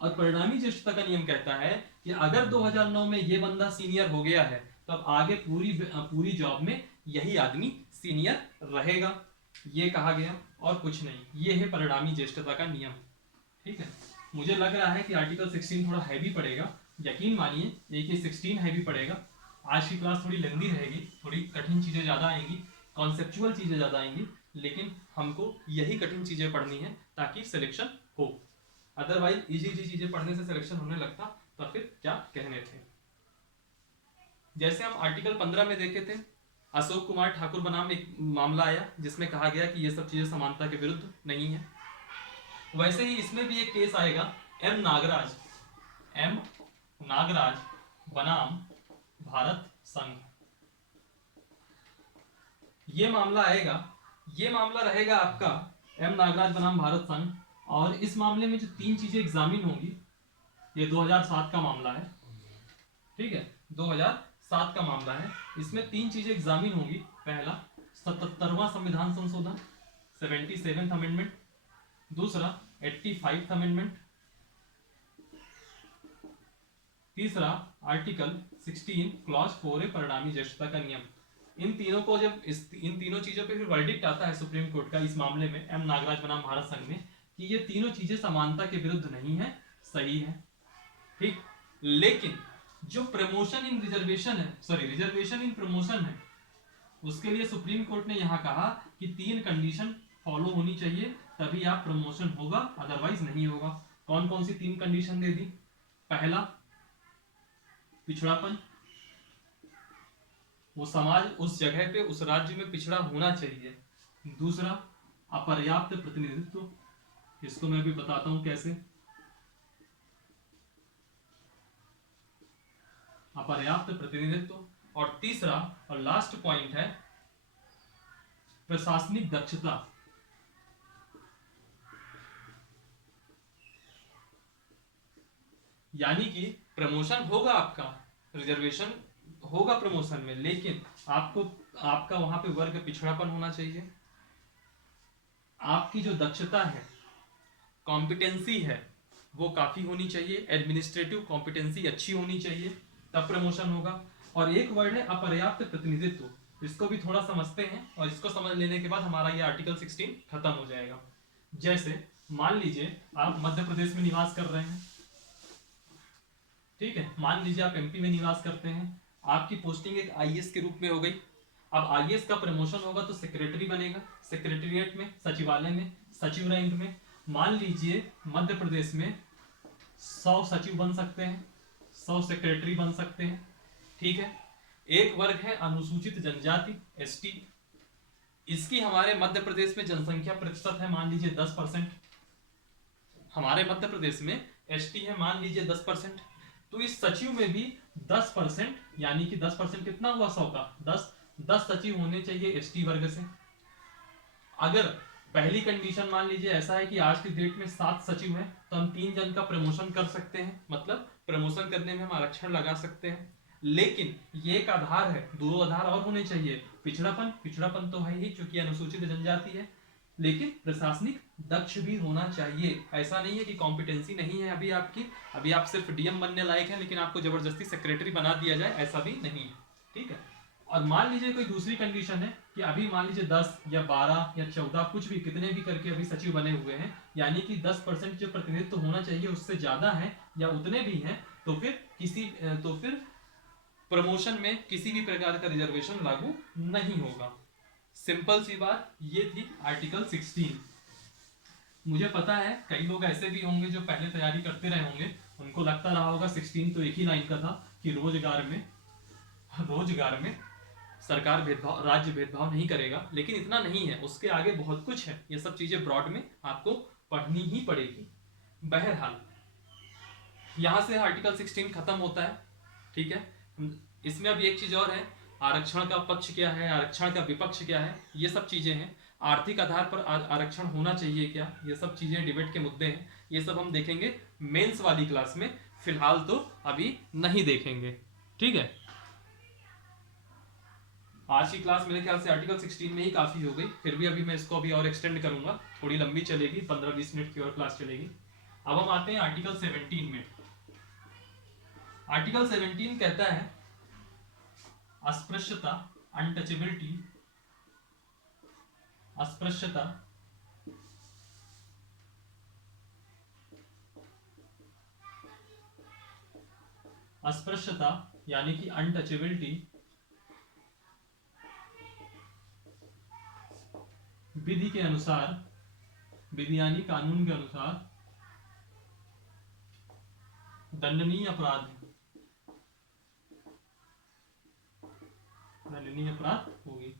और परिणामी ज्येष्ठता का नियम कहता है कि अगर 2009 में ये बंदा सीनियर हो गया है, तब आगे पूरी जॉब में यही आदमी सीनियर रहेगा। ये कहा गया और कुछ नहीं। ये है परिणामी ज्येष्ठता का नियम। ठीक है, मुझे लग रहा है कि आर्टिकल 16 थोड़ा हैवी पड़ेगा, यकीन मानिए, एक ही 16 हैवी पड़ेगा। आज की क्लास थोड़ी लंबी रहेगी, थोड़ी कठिन चीजें ज्यादा आएंगी, कॉन्सेप्चुअल चीजें ज्यादा आएंगी, लेकिन हमको यही कठिन चीजें पढ़नी है ताकि सिलेक्शन हो। अदरवाइज इजी चीजें पढ़ने से सिलेक्शन होने लगता, तो फिर क्या कहने थे। जैसे हम आर्टिकल 15 में देखे थे, अशोक कुमार ठाकुर बनाम एक मामला आया जिसमें कहा गया कि ये सब चीजें समानता के विरुद्ध नहीं है। वैसे ही इसमें भी एक केस आएगा, एम नागराज बनाम भारत संघ। ये मामला आएगा, ये मामला रहेगा आपका एम नागराज बनाम भारत संघ। और इस मामले में जो 3 चीजें एग्जामिन होंगी, ये 2007 का मामला है। ठीक है, 2007 का मामला है। इसमें 3 चीजें एग्जामिन होंगी। पहला, 77वां संविधान संशोधन, 77th अमेंडमेंट। दूसरा, 85th अमेंडमेंट। तीसरा, आर्टिकल 16 क्लॉज 4 परिणामी ज्येष्ठता का नियम। इन तीनों चीजों पे फिर वर्डिक्ट आता है सुप्रीम कोर्ट का इस मामले में, एम नागराज बनाम भारत संघ में, कि ये तीनों चीजें समानता के विरुद्ध नहीं है, सही है। ठीक, लेकिन जो रिजर्वेशन इन प्रमोशन है, उसके लिए सुप्रीम कोर्ट ने यहां कहा कि 3 कंडीशन फॉलो होनी चाहिए, तभी आप प्रमोशन होगा, अदरवाइज नहीं होगा। कौन कौन सी 3 कंडीशन दे दी? पहला, पिछड़ापन, वो समाज उस जगह पे उस राज्य में पिछड़ा होना चाहिए। दूसरा, अपर्याप्त प्रतिनिधित्व, इसको मैं भी बताता हूं कैसे। अपर्याप्त प्रतिनिधित्व। और तीसरा और लास्ट पॉइंट है प्रशासनिक दक्षता। यानी कि प्रमोशन होगा आपका, रिजर्वेशन होगा प्रमोशन में, लेकिन आपका वहां पे वर्ग पिछड़ापन होना चाहिए। आपकी जो दक्षता है, कॉम्पिटेंसी है, वो काफी होनी चाहिए, एडमिनिस्ट्रेटिव कॉम्पिटेंसी अच्छी होनी चाहिए, तब प्रमोशन होगा। और एक वर्ड है अपर्याप्त प्रतिनिधित्व। इसको भी थोड़ा समझते हैं और इसको समझ लेने के बाद हमारा ये आर्टिकल 16 खत्म हो जाएगा। जैसे मान लीजिए आप मध्य प्रदेश में निवास कर रहे हैं, ठीक है, मान लीजिए आप एमपी में निवास करते हैं, आपकी पोस्टिंग एक आईएएस के रूप में हो गई। अब आईएएस का प्रमोशन होगा तो सेक्रेटरी बनेगा, सेक्रेटेरिएट में, सचिवालय में, सचिव रैंक में। मान लीजिए मध्य प्रदेश में 100 सचिव बन सकते हैं, 100 सेक्रेटरी बन सकते हैं, ठीक है। एक वर्ग है अनुसूचित जनजाति, एसटी। इसकी हमारे मध्य प्रदेश में जनसंख्या प्रतिशत है मान लीजिए 10%। हमारे मध्य प्रदेश में एसटी है मान लीजिए 10%। तो इस सचिव में भी 10%, यानी कि 10% कितना हुआ 100 का 10 सचिव होने चाहिए एसटी वर्ग से। अगर पहली कंडीशन मान लीजिए ऐसा है कि आज की डेट में 7 सचिव हैं, तो हम 3 जन का प्रमोशन कर सकते हैं, मतलब प्रमोशन करने में हम आरक्षण लगा सकते हैं। लेकिन ये एक आधार है, 2 आधार और होने चाहिए। पिछड़ापन तो है ही क्योंकि अनुसूचित जनजाति है, लेकिन प्रशासनिक दक्ष भी होना चाहिए। ऐसा नहीं है कि कॉम्पिटेंसी नहीं है अभी आपकी, अभी आप सिर्फ डीएम बनने लायक हैं लेकिन आपको जबरदस्ती सेक्रेटरी बना दिया जाए, ऐसा भी नहीं है, ठीक है। और मान लीजिए कोई दूसरी कंडीशन है कि अभी मान लीजिए 10 या 12 या 14 कुछ भी कितने भी करके अभी सचिव बने हुए हैं, यानी कि 10% जो प्रतिनिधित्व होना चाहिए उससे ज्यादा है या उतने भी हैं, तो फिर प्रमोशन में किसी भी प्रकार का रिजर्वेशन लागू नहीं होगा। सिंपल सी बात ये थी आर्टिकल 16। मुझे पता है कई लोग ऐसे भी होंगे जो पहले तैयारी करते रहे होंगे, उनको लगता रहा होगा 16 तो एक ही लाइन का था कि रोजगार में सरकार भेदभाव, राज्य भेदभाव नहीं करेगा, लेकिन इतना नहीं है, उसके आगे बहुत कुछ है। ये सब चीजें ब्रॉड में आपको पढ़नी ही पड़ेगी। बहरहाल यहां से आर्टिकल 16 खत्म होता है, ठीक है। इसमें अब एक चीज और है, आरक्षण का पक्ष क्या है, आरक्षण का विपक्ष क्या है, ये सब चीजें हैं। आर्थिक आधार पर आरक्षण होना चाहिए क्या, ये सब चीजें डिबेट के मुद्दे हैं। ये सब हम देखेंगे मेंस वाली क्लास में, फिलहाल तो अभी नहीं देखेंगे, ठीक है। आज की क्लास मेरे ख्याल से आर्टिकल 16 में ही काफी हो गई, फिर भी अभी मैं इसको अभी और एक्सटेंड करूंगा, थोड़ी लंबी चलेगी, 15-20 मिनट की और क्लास चलेगी। अब हम आते हैं आर्टिकल 17 में। आर्टिकल 17 कहता है अस्पृश्यता, अनटचेबिलिटी, अस्पृश्यता अस्पृश्यता यानी कि अनटचेबिलिटी विधि के अनुसार, विधि यानी कानून के अनुसार दंडनीय अपराध है, दंडनीय अपराध होगी।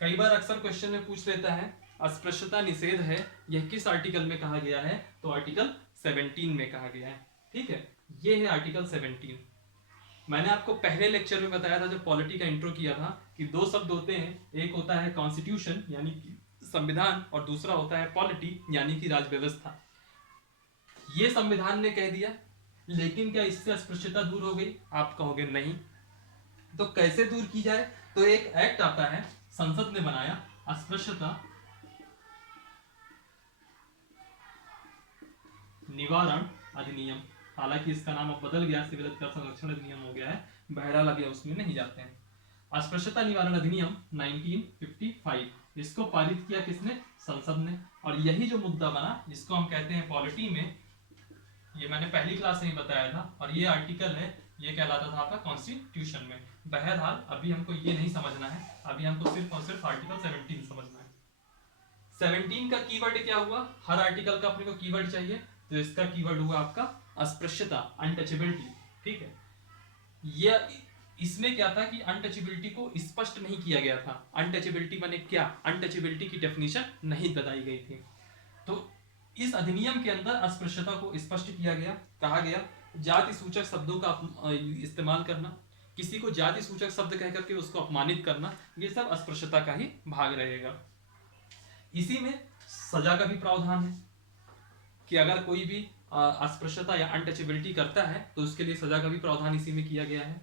कई बार अक्सर क्वेश्चन में पूछ लेता है अस्पृश्यता निषेध है, यह किस आर्टिकल में कहा गया है, तो आर्टिकल 17 में कहा गया है, ठीक है। ये है आर्टिकल 17। मैंने आपको पहले लेक्चर में बताया था जब पॉलिटी का इंट्रो किया था कि 2 शब्द होते हैं, एक होता है कॉन्स्टिट्यूशन यानी कि संविधान और दूसरा होता है पॉलिटी यानी कि राज व्यवस्था। ये संविधान ने कह दिया, लेकिन क्या इससे अस्पृश्यता दूर हो गई, आप कहोगे नहीं। तो कैसे दूर की जाए, तो एक एक्ट आता है, संसद ने बनाया, अस्पृश्यता निवारण अधिनियम। हालांकि इसका नाम अब बदल गया, सिविल अधिकार संरक्षण अधिनियम हो गया है, बहरहाल अभी उसमें नहीं जाते हैं। अस्पृश्यता निवारण अधिनियम 1955, इसको पारित किया किसने, संसद ने। और यही जो मुद्दा बना जिसको हम कहते हैं पॉलिटी में, ये मैंने पहली क्लास में ही बताया था, और ये आर्टिकल है, ये कहलाता था आपका कॉन्स्टिट्यूशन में। बहरहाल अभी हमको ये नहीं समझना है, अभी हमको सिर्फ और सिर्फ आर्टिकल 17 समझना है। 17 का कीवर्ड क्या हुआ, हर आर्टिकल का अपने को कीवर्ड चाहिए, तो इसका कीवर्ड हुआ आपका अस्पृश्यता, अनटचेबिलिटी, ठीक है। ये इसमें क्या था कि अनटचेबिलिटी को स्पष्ट नहीं किया गया था। अनटचेबिलिटी माने क्या, अनटचेबिलिटी की डेफिनेशन नहीं बताई गई थी। तो इस अधिनियम के अंदर अस्पृश्यता को स्पष्ट किया गया, कहा गया जाति सूचक शब्दों का इस्तेमाल करना, किसी को जाति सूचक शब्द कह करके उसको अपमानित करना, ये सब अस्पृश्यता का ही भाग रहेगा। इसी में सजा का भी प्रावधान है कि अगर कोई भी अस्पृश्यता या अनटचेबिलिटी करता है तो उसके लिए सजा का भी प्रावधान इसी में किया गया है।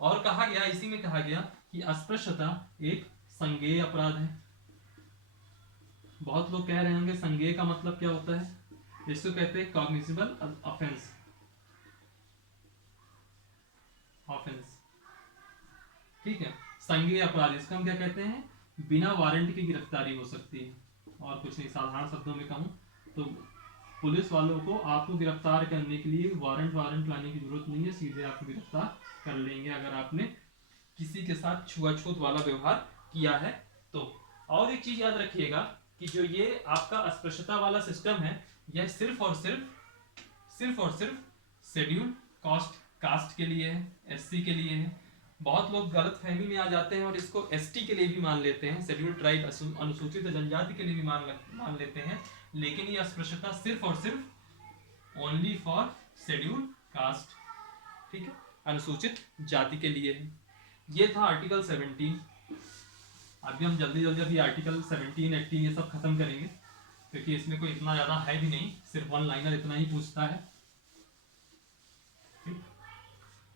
और कहा गया, इसी में कहा गया कि अस्पृश्यता एक संज्ञेय अपराध है। बहुत लोग कह रहे होंगे संज्ञेय का मतलब क्या होता है, इसको कहते हैं कॉग्निजिबल ऑफेंस, संज्ञेय अपराध, इसको हम क्या कहते हैं, बिना वारंट की गिरफ्तारी हो सकती है। और कुछ नहीं, साधारण शब्दों में कहूँ तो पुलिस वालों को आपको गिरफ्तार करने के लिए वारंट लाने की जरूरत नहीं है, सीधे आपको गिरफ्तार कर लेंगे अगर आपने किसी के साथ छुआछूत वाला व्यवहार किया है तो। और एक चीज याद रखिएगा कि जो ये आपका अस्पृश्यता वाला सिस्टम है, यह सिर्फ और सिर्फ शेड्यूल कास्ट के लिए है, एससी के लिए है। बहुत लोग गलत फहमी में आ जाते हैं और इसको एसटी के लिए भी मान लेते हैं, शेड्यूल ट्राइब अनुसूचित जनजाति के लिए भी मान लेते हैं, लेकिन ये अस्पृश्यता सिर्फ और सिर्फ ओनली फॉर शेड्यूल कास्ट, ठीक है, अनुसूचित जाति के लिए है। ये था आर्टिकल 17। अभी हम जल्दी अभी आर्टिकल 17, 18 ये सब खत्म करेंगे, क्योंकि इसमें कोई इतना ज्यादा है भी नहीं, सिर्फ वन लाइनर इतना ही पूछता है।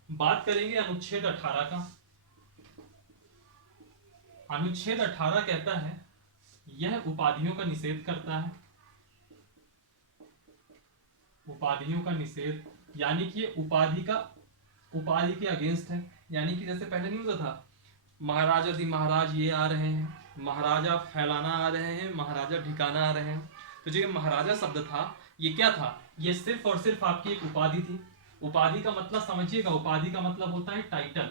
बात करेंगे अनुच्छेद 18 का। अनुच्छेद 18 कहता है यह उपाधियों का निषेध करता है। उपाधियों का निषेध यानी कि ये उपाधि के अगेंस्ट है। यानी कि जैसे पहले नहीं होता था, महाराज अधि महाराज ये आ रहे हैं, महाराजा फैलाना आ रहे हैं, महाराजा ठिकाना आ रहे हैं। तो जो ये महाराजा शब्द था, ये क्या था, ये सिर्फ और सिर्फ आपकी एक उपाधि थी। उपाधि का मतलब समझिएगा, उपाधि का मतलब होता है टाइटल।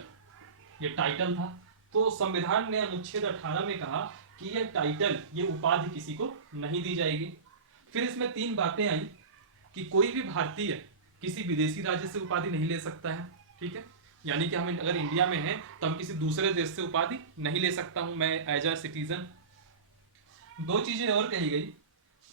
ये टाइटल था। तो संविधान ने अनुच्छेद 18 में कहा कि यह टाइटल, ये उपाधि किसी को नहीं दी जाएगी। फिर इसमें 3 बातें आई कि कोई भी भारतीय किसी विदेशी राज्य से उपाधि नहीं ले सकता है, ठीक है। यानी कि हम अगर इंडिया में हैं तो हम किसी दूसरे देश से उपाधि नहीं ले सकता हूं मैं एज अ सिटीजन। 2 चीजें और कही गई,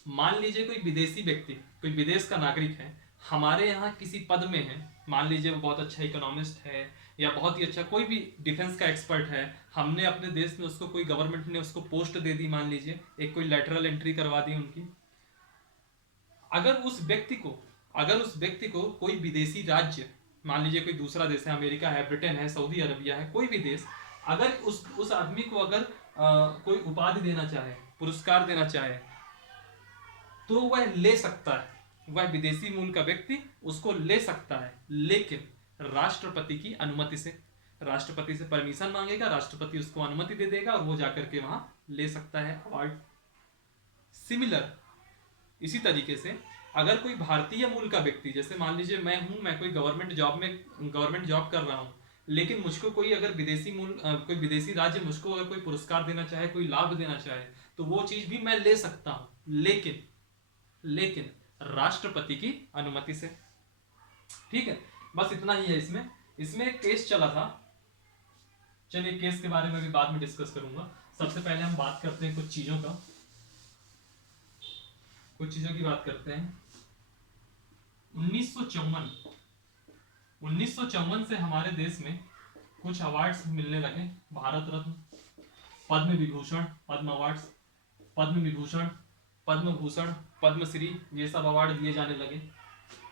मान लीजिए कोई विदेशी व्यक्ति, कोई विदेश का नागरिक है, हमारे यहाँ किसी पद में है, मान लीजिए वो बहुत अच्छा इकोनॉमिस्ट है या बहुत ही अच्छा कोई भी डिफेंस का एक्सपर्ट है, हमने अपने देश में उसको, कोई गवर्नमेंट ने उसको पोस्ट दे दी, मान लीजिए एक कोई लेटरल एंट्री करवा दी उनकी। अगर उस व्यक्ति को कोई विदेशी राज्य, मान लीजिए कोई दूसरा देश है, अमेरिका है, ब्रिटेन है, सऊदी अरबिया है, कोई भी देश, अगर उस आदमी को अगर कोई उपाधि देना चाहे, पुरस्कार देना चाहे, तो वह ले सकता है, वह विदेशी मूल का व्यक्ति उसको ले सकता है, लेकिन राष्ट्रपति की अनुमति से। राष्ट्रपति से परमिशन मांगेगा, राष्ट्रपति उसको अनुमति दे देगा और वो जाकर के वहां ले सकता है अवार्ड। सिमिलर इसी तरीके से अगर कोई भारतीय मूल का व्यक्ति, जैसे मान लीजिए मैं कोई गवर्नमेंट जॉब कर रहा हूं, लेकिन मुझको कोई अगर कोई विदेशी राज्य मुझको अगर कोई पुरस्कार देना चाहे, कोई लाभ देना चाहे, तो वो चीज भी मैं ले सकता हूं, लेकिन राष्ट्रपति की अनुमति से, ठीक है। बस इतना ही है। इसमें एक केस चला था, चलिए केस के बारे में भी बाद में डिस्कस करूंगा। सबसे पहले हम बात करते हैं कुछ चीजों की बात करते हैं। 1954 से हमारे देश में कुछ अवार्ड्स मिलने लगे, भारत रत्न, पद्म विभूषण, पद्म अवार्ड्स, पद्म विभूषण, पद्म भूषण, पद्मश्री, ये सब अवार्ड दिए जाने लगे।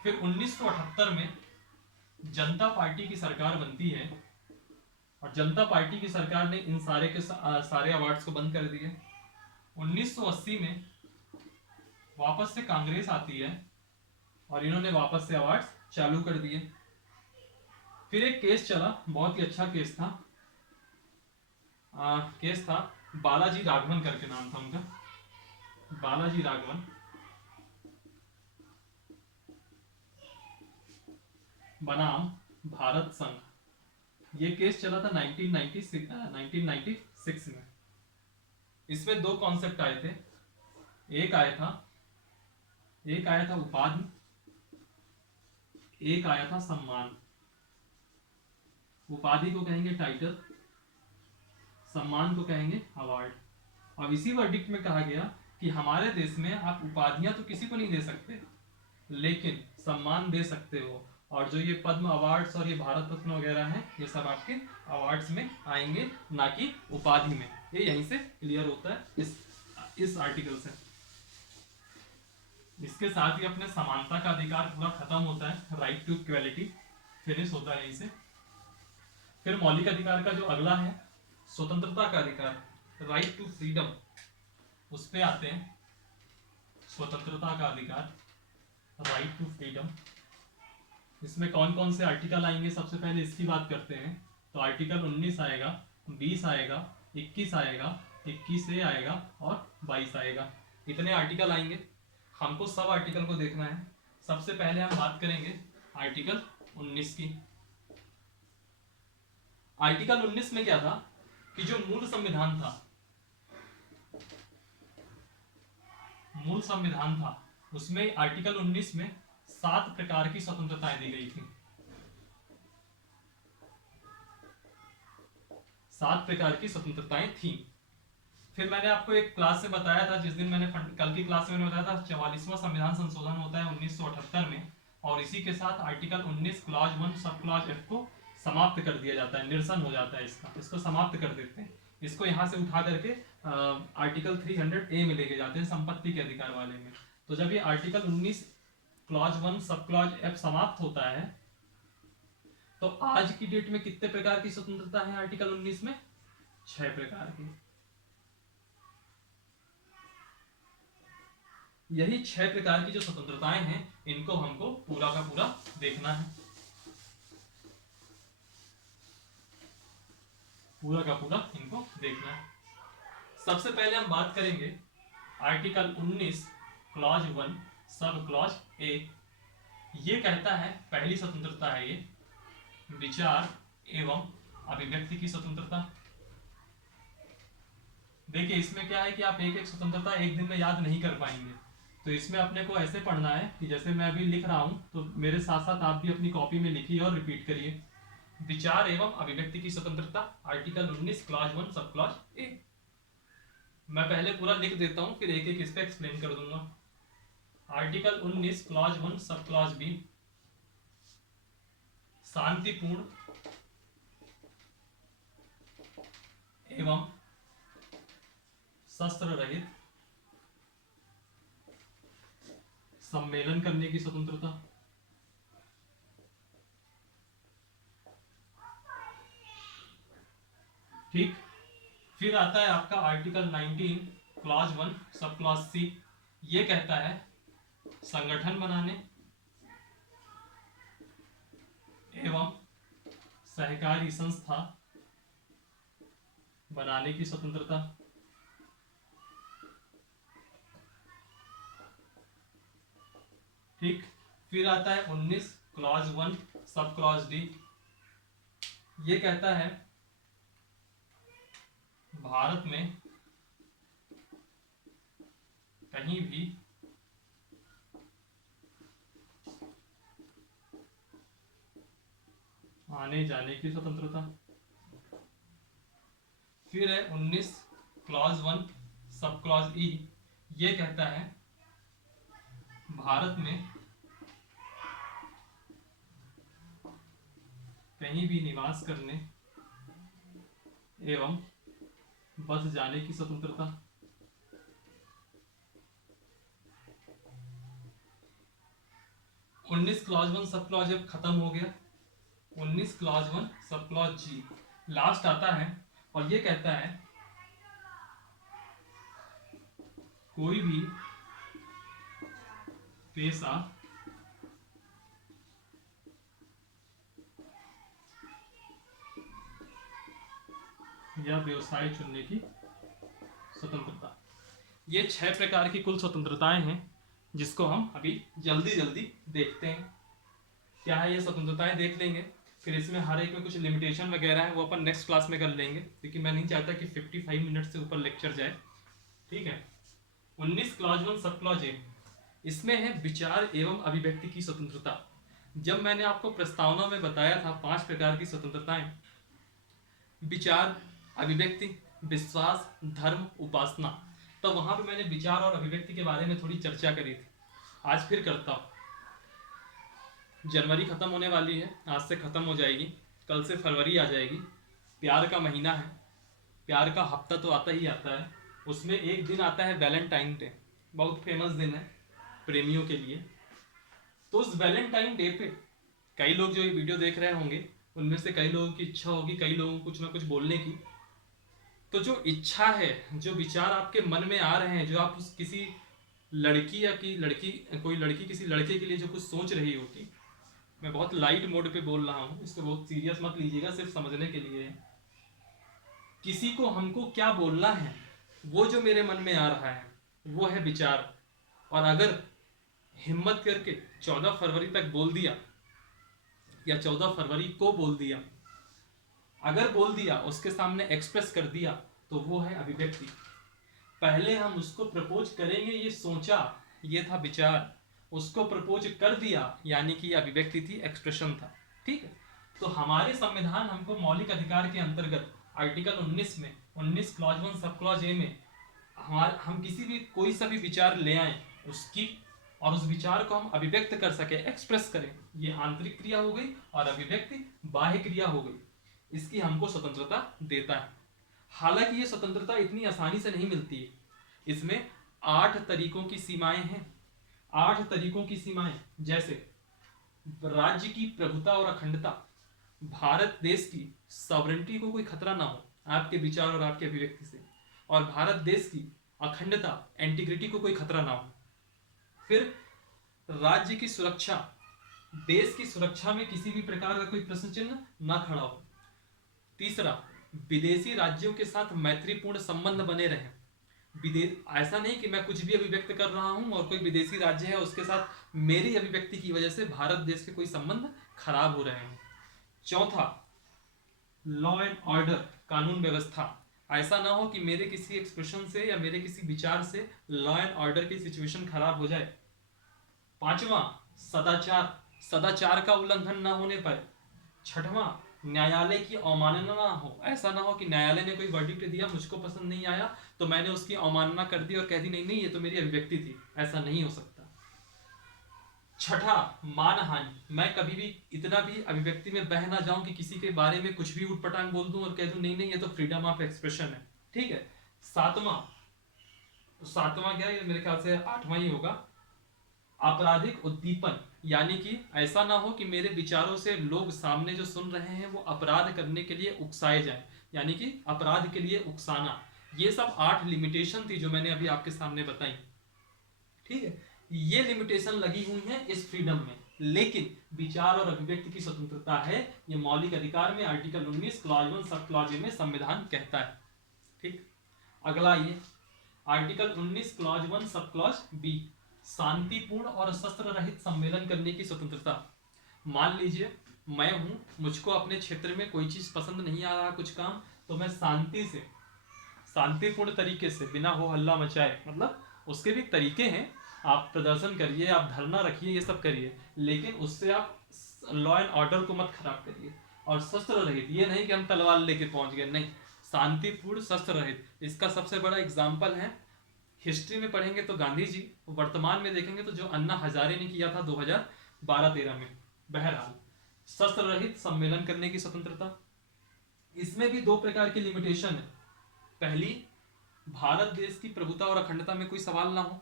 फिर 1978 में जनता पार्टी की सरकार बनती है और जनता पार्टी की सरकार ने इन सारे अवार्ड्स को बंद कर दिए। 1980 में वापस से कांग्रेस आती है और इन्होंने वापस से अवार्ड्स चालू कर दिए। फिर एक केस चला, बहुत ही अच्छा केस था, बालाजी राघवन करके नाम था उनका, बालाजी राघवन, बनाम भारत संघ। ये केस चला था 1996 में। इसमें 2 कॉन्सेप्ट आए थे, एक आया था उपाधि, एक आया था सम्मान। उपाधि को कहेंगे टाइटल, सम्मान को कहेंगे अवार्ड। अब इसी वर्डिक्ट में कहा गया कि हमारे देश में आप उपाधियां तो किसी को नहीं दे सकते, लेकिन सम्मान दे सकते हो। और जो ये पद्म अवार्ड्स और ये भारत रत्न वगैरह हैं, ये सब आपके अवार्ड्स में आएंगे, ना कि उपाधि में। ये यहीं से क्लियर होता है इस आर्टिकल से। इसके साथ ही अपने समानता का अधिकार पूरा खत्म होता है, राइट टू इक्वालिटी फिनिश होता है यहीं से। फिर मौलिक अधिकार का जो अगला है, स्वतंत्रता का अधिकार, राइट टू फ्रीडम, उस पे आते हैं। स्वतंत्रता का अधिकार, राइट टू फ्रीडम, इसमें कौन कौन से आर्टिकल आएंगे, सबसे पहले इसकी बात करते हैं। तो आर्टिकल 19 आएगा, 20 आएगा, 21 आएगा, 21A आएगा और 22 आएगा। इतने आर्टिकल आएंगे। हमको सब आर्टिकल को देखना है। सबसे पहले हम बात करेंगे आर्टिकल 19 की। आर्टिकल 19 में क्या था कि जो मूल संविधान था उसमें आर्टिकल 19 में 7 प्रकार की स्वतंत्रताएं दी गई थी। 7 प्रकार की स्वतंत्रताएं थी। फिर मैंने आपको एक क्लास में बताया था, जिस दिन मैंने कल की क्लास में मैंने बताया था 44वां संविधान संशोधन होता है 1978 में, और इसी के साथ article 19 clause 1 sub clause F को समाप्त कर दिया जाता है, निरसन हो जाता है इसको समाप्त कर देते हैं। इसको यहाँ से उठा करके आर्टिकल 300A में लेके जाते हैं, संपत्ति के अधिकार वाले में। तो जब ये article 19 clause 1 sub clause F समाप्त होता है तो आज की डेट में कितने प्रकार की स्वतंत्रता है आर्टिकल 19 में? 6 प्रकार की। यही 6 प्रकार की जो स्वतंत्रताएं हैं इनको हमको पूरा का पूरा देखना है, पूरा का पूरा इनको देखना है। सबसे पहले हम बात करेंगे article 19 clause 1 sub clause A. ये कहता है, पहली स्वतंत्रता है ये, विचार एवं अभिव्यक्ति की स्वतंत्रता। देखिए इसमें क्या है कि आप एक एक स्वतंत्रता एक दिन में याद नहीं कर पाएंगे, तो इसमें अपने को ऐसे पढ़ना है कि जैसे मैं अभी लिख रहा हूं तो मेरे साथ साथ आप भी अपनी कॉपी में लिखिए और रिपीट करिए। विचार एवं अभिव्यक्ति की स्वतंत्रता, article 19 clause 1 sub clause A. मैं पहले पूरा लिख देता हूं, फिर एक एक इस पे एक्सप्लेन कर दूंगा। Article 19 clause 1 sub clause B, शांतिपूर्ण एवं शस्त्र रहित सम्मेलन करने की स्वतंत्रता। ठीक। फिर आता है आपका article 19 clause 1 sub clause C. ये कहता है संगठन बनाने एवं सहकारी संस्था बनाने की स्वतंत्रता। ठीक। फिर आता है 19 क्लॉज 1 सब क्लॉज डी। ये कहता है भारत में कहीं भी आने जाने की स्वतंत्रता। फिर है 19 क्लॉज 1 सब क्लॉज ई। ये कहता है भारत में कहीं भी निवास करने एवं बस जाने की स्वतंत्रता। उन्नीस क्लॉज 1 सब क्लॉज एफ खत्म हो गया। 19 क्लॉज 1 सब क्लॉज जी लास्ट आता है और ये कहता है कोई भी पेशा या व्यवसाय चुनने की स्वतंत्रता। ये 6 प्रकार की कुल स्वतंत्रताएं हैं जिसको हम अभी जल्दी जल्दी देखते हैं। क्या है ये स्वतंत्रताएं देख लेंगे, फिर इसमें हर एक में कुछ लिमिटेशन वगैरह है वो अपन नेक्स्ट क्लास में कर लेंगे, क्योंकि मैं नहीं चाहता कि 55 मिनट से ऊपर लेक्चर जाए। ठीक है। 19 क्लॉज 1 सब क्लॉज ए, इसमें है विचार एवं अभिव्यक्ति की स्वतंत्रता। जब मैंने आपको प्रस्तावना में बताया था 5 प्रकार की स्वतंत्रताएं, विचार, अभिव्यक्ति, विश्वास, धर्म, उपासना, तो वहां पे मैंने विचार और अभिव्यक्ति के बारे में थोड़ी चर्चा करी थी। आज फिर करता हूँ। जनवरी खत्म होने वाली है, आज से खत्म हो जाएगी, कल से फरवरी आ जाएगी। प्यार का महीना है, प्यार का हफ्ता तो आता ही आता है। उसमें एक दिन आता है वैलेंटाइन डे, बहुत फेमस दिन है प्रेमियों के लिए। तो उस वैलेंटाइन डे पे कई लोग जो ये वीडियो देख रहे होंगे उनमें से कई लोगों की इच्छा होगी, कई लोगों को कुछ ना कुछ बोलने की। तो जो इच्छा है, जो विचार आपके मन में आ रहे हैं, जो आप उस किसी लड़की या कोई लड़की किसी लड़के के लिए जो कुछ सोच रही होगी, मैं बहुत लाइट मोड पे बोल रहा हूँ, इसको बहुत सीरियस मत लीजिएगा, सिर्फ समझने के लिए है। किसी को हमको क्या बोलना है वो जो मेरे मन में आ रहा है वो है विचार। और अगर हिम्मत करके 14 फरवरी तक बोल दिया या 14 फरवरी को बोल दिया, अगर बोल दिया, उसके सामने एक्सप्रेस कर दिया, तो वो है अभिव्यक्ति। पहले हम उसको प्रपोज करेंगे ये सोचा, ये था विचार, उसको प्रपोज कर दिया यानी कि अभिव्यक्ति थी, एक्सप्रेशन था। ठीक है, तो हमारे संविधान हमको मौलिक अधिकार के अंतर्गत आर्टिकल 19 में 19 क्लॉज 1 सब क्लॉज ए में हम किसी भी कोई सा भी विचार ले आए उसकी, और उस विचार को हम अभिव्यक्त कर सके, एक्सप्रेस करें, ये आंतरिक क्रिया हो गई, और अभिव्यक्ति बाह्य क्रिया हो गई, इसकी हमको स्वतंत्रता देता है। हालांकि ये स्वतंत्रता इतनी आसानी से नहीं मिलती है, इसमें 8 तरीकों की सीमाएं हैं। 8 तरीकों की सीमाएं, जैसे राज्य की प्रभुता और अखंडता, भारत देश की सॉवरेंटी को कोई खतरा ना हो आपके विचार और आपके अभिव्यक्ति से, और भारत देश की अखंडता, इंटीग्रिटी को कोई खतरा ना हो। फिर राज्य की सुरक्षा, देश की सुरक्षा में किसी भी प्रकार का कोई प्रश्न चिन्ह ना खड़ा हो। तीसरा, विदेशी राज्यों के साथ मैत्रीपूर्ण संबंध बने रहें। ऐसा नहीं कि मैं कुछ भी अभिव्यक्त कर रहा हूं और कोई विदेशी राज्य है उसके साथ मेरी अभिव्यक्ति की वजह से भारत देश के कोई संबंध खराब हो रहे हों। चौथा, लॉ एंड ऑर्डर, कानून व्यवस्था, ऐसा ना हो कि मेरे किसी एक्सप्रेशन से या मेरे किसी विचार से लॉ एंड ऑर्डर की सिचुएशन खराब हो जाए। पांचवा, सदाचार, सदाचार का उल्लंघन ना होने पाए। छठवां, न्यायालय की अवमानना ना हो, ऐसा ना हो कि न्यायालय ने कोई वर्डिक्ट दिया, मुझको पसंद नहीं आया तो मैंने उसकी अवमानना कर दी और कह दी नहीं नहीं ये तो मेरी अभिव्यक्ति थी, ऐसा नहीं हो सकता। छठा, मानहानि, मैं कभी भी इतना भी अभिव्यक्ति में बह ना जाऊं कि किसी के बारे में कुछ भी उटपटांग बोल दूं और कह दूं नहीं नहीं ये तो फ्रीडम ऑफ एक्सप्रेशन है। ठीक है। सातवां क्या, ये मेरे ख्याल से 8वां ही होगा, आपराधिक उद्दीपन, यानी कि ऐसा ना हो कि मेरे विचारों से लोग सामने जो सुन रहे हैं वो अपराध करने के लिए उकसाए जाएं, यानी कि अपराध के लिए उकसाना। ये सब 8 लिमिटेशन थी जो मैंने अभी आपके सामने बताई। ठीक है, ये लिमिटेशन लगी हुई है इस फ्रीडम में, लेकिन विचार और अभिव्यक्ति की स्वतंत्रता है, ये मौलिक अधिकार में article 19 clause 1 sub clause A में संविधान कहता है। ठीक, अगला ये article 19 clause 1 sub clause B, शांतिपूर्ण और शस्त्र रहित सम्मेलन करने की स्वतंत्रता। मान लीजिए मैं हूं, मुझको अपने क्षेत्र में कोई चीज पसंद नहीं आ रहा, कुछ काम, तो मैं शांति से, शांतिपूर्ण तरीके से, बिना हो हल्ला मचाए, मतलब उसके भी तरीके हैं, आप प्रदर्शन करिए, आप धरना रखिए, ये सब करिए, लेकिन उससे आप लॉ एंड ऑर्डर को मत खराब करिए। और शस्त्र रहित, ये नहीं कि हम तलवार लेके पहुंच गए, नहीं, शांतिपूर्ण शस्त्र रहित। इसका सबसे बड़ा एग्जाम्पल है, हिस्ट्री में पढ़ेंगे तो गांधी जी, वर्तमान में देखेंगे तो जो अन्ना हजारे ने किया था 2012-13 में। बहरहाल, शस्त्र रहित सम्मेलन करने की स्वतंत्रता, इसमें भी 2 प्रकार की लिमिटेशन है। पहली, भारत देश की प्रभुता और अखंडता में कोई सवाल ना हो,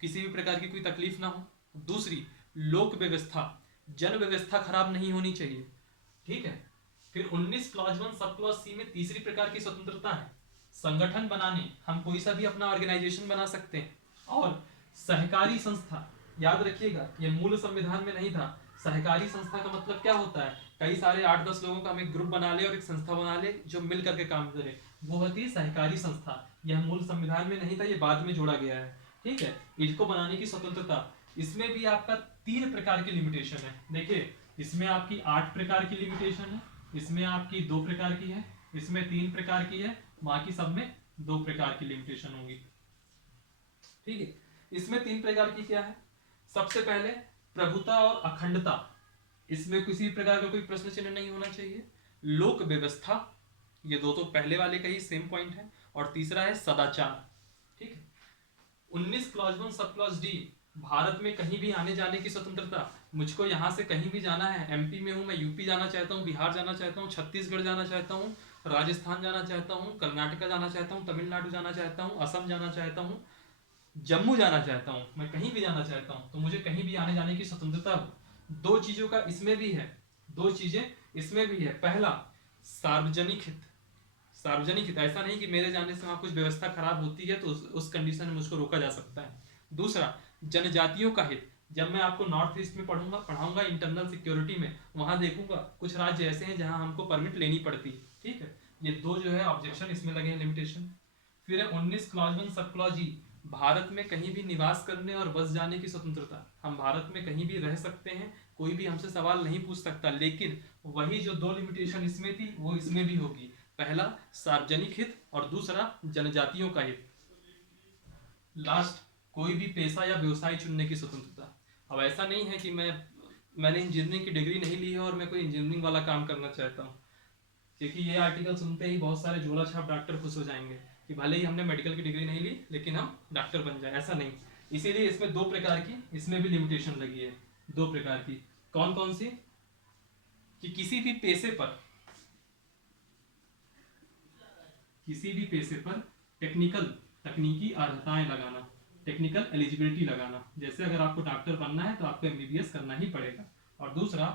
किसी भी प्रकार की कोई तकलीफ ना हो। दूसरी, लोक व्यवस्था, जन व्यवस्था खराब नहीं होनी चाहिए। ठीक है। फिर 19 क्लॉज 1 सब क्लॉज सी में तीसरी प्रकार की स्वतंत्रता है, संगठन बनाने, हम कोई सा भी अपना ऑर्गेनाइजेशन बना सकते हैं। और सहकारी संस्था, याद रखिएगा ये मूल संविधान में नहीं था। सहकारी संस्था का मतलब क्या होता है, कई सारे 8-10 लोगों का हम एक ग्रुप बना ले और एक संस्था बना ले जो मिल करके काम करे, वो होती है सहकारी संस्था। यह मूल संविधान में नहीं था, ये बाद में जोड़ा गया है। ठीक है, इसको बनाने की स्वतंत्रता, इसमें भी आपका 3 प्रकार की लिमिटेशन है। देखिए, इसमें आपकी 8 प्रकार की लिमिटेशन है, इसमें आपकी 2 प्रकार की है, इसमें 3 प्रकार की है, बाकी सब में 2 प्रकार की लिमिटेशन होंगी। ठीक है, इसमें 3 प्रकार की क्या है, सबसे पहले प्रभुता और अखंडता, इसमें किसी प्रकार का कोई प्रश्न चिन्ह नहीं होना चाहिए। लोक व्यवस्था, ये 2 तो पहले वाले का ही सेम पॉइंट है। और तीसरा है सदाचार। ठीक है। 19 clause 1 sub clause D, Bharat में कहीं भी आने जाने की स्वतंत्रता, मुझको यहाँ से कहीं भी जाना है, एमपी में हूँ मैं, यूपी जाना चाहता हूँ, बिहार जाना चाहता हूँ, छत्तीसगढ़ जाना चाहता हूँ, राजस्थान जाना चाहता हूँ, कर्नाटक जाना चाहता हूँ, तमिलनाडु जाना चाहता हूँ, असम जाना चाहता हूँ, जम्मू जाना चाहता हूँ, मैं कहीं भी जाना चाहता हूँ, तो मुझे कहीं भी आने जाने की स्वतंत्रता हो। 2 चीजों का इसमें भी है, 2 चीजें इसमें भी है। पहला, सार्वजनिक हित, सार्वजनिक हित, ऐसा नहीं कि मेरे जाने से वहां कुछ व्यवस्था खराब होती है तो उस कंडीशन में मुझको रोका जा सकता है। दूसरा, जनजातियों का हित, जब मैं आपको नॉर्थ ईस्ट में पढ़ाऊंगा इंटरनल सिक्योरिटी में, वहां देखूंगा कुछ राज्य ऐसे हैं जहां हमको परमिट लेनी पड़ती है। ठीक है, ये दो जो है ऑब्जेक्शन इसमें लगे हैं, लिमिटेशन। फिर है 19 क्लॉज 1 सब क्लॉज ई, भारत में कहीं भी निवास करने और बस जाने की स्वतंत्रता। हम भारत में कहीं भी रह सकते हैं, कोई भी हमसे सवाल नहीं पूछ सकता, लेकिन वही जो दो लिमिटेशन इसमें थी वो इसमें भी होगी। पहला सार्वजनिक हित और दूसरा जनजातियों का हित। लास्ट, कोई भी पेशा या व्यवसाय चुनने की स्वतंत्रता। अब ऐसा नहीं है कि मैंने इंजीनियरिंग की डिग्री नहीं ली है और मैं कोई इंजीनियरिंग वाला काम करना चाहता हूँ, क्योंकि ये आर्टिकल सुनते ही बहुत सारे झोला छाप डॉक्टर खुश हो जाएंगे कि भले ही हमने मेडिकल की डिग्री नहीं ली लेकिन हम डॉक्टर बन जाए। ऐसा नहीं, इसीलिए इसमें दो प्रकार की इसमें भी लिमिटेशन लगी है, दो प्रकार की। कौन कौन सी? कि किसी भी पेशे पर तकनीकी अर्हताएं लगाना, टेक्निकल एलिजिबिलिटी लगाना। जैसे अगर आपको डॉक्टर बनना है तो आपको एमबीबीएस करना ही पड़ेगा। और दूसरा,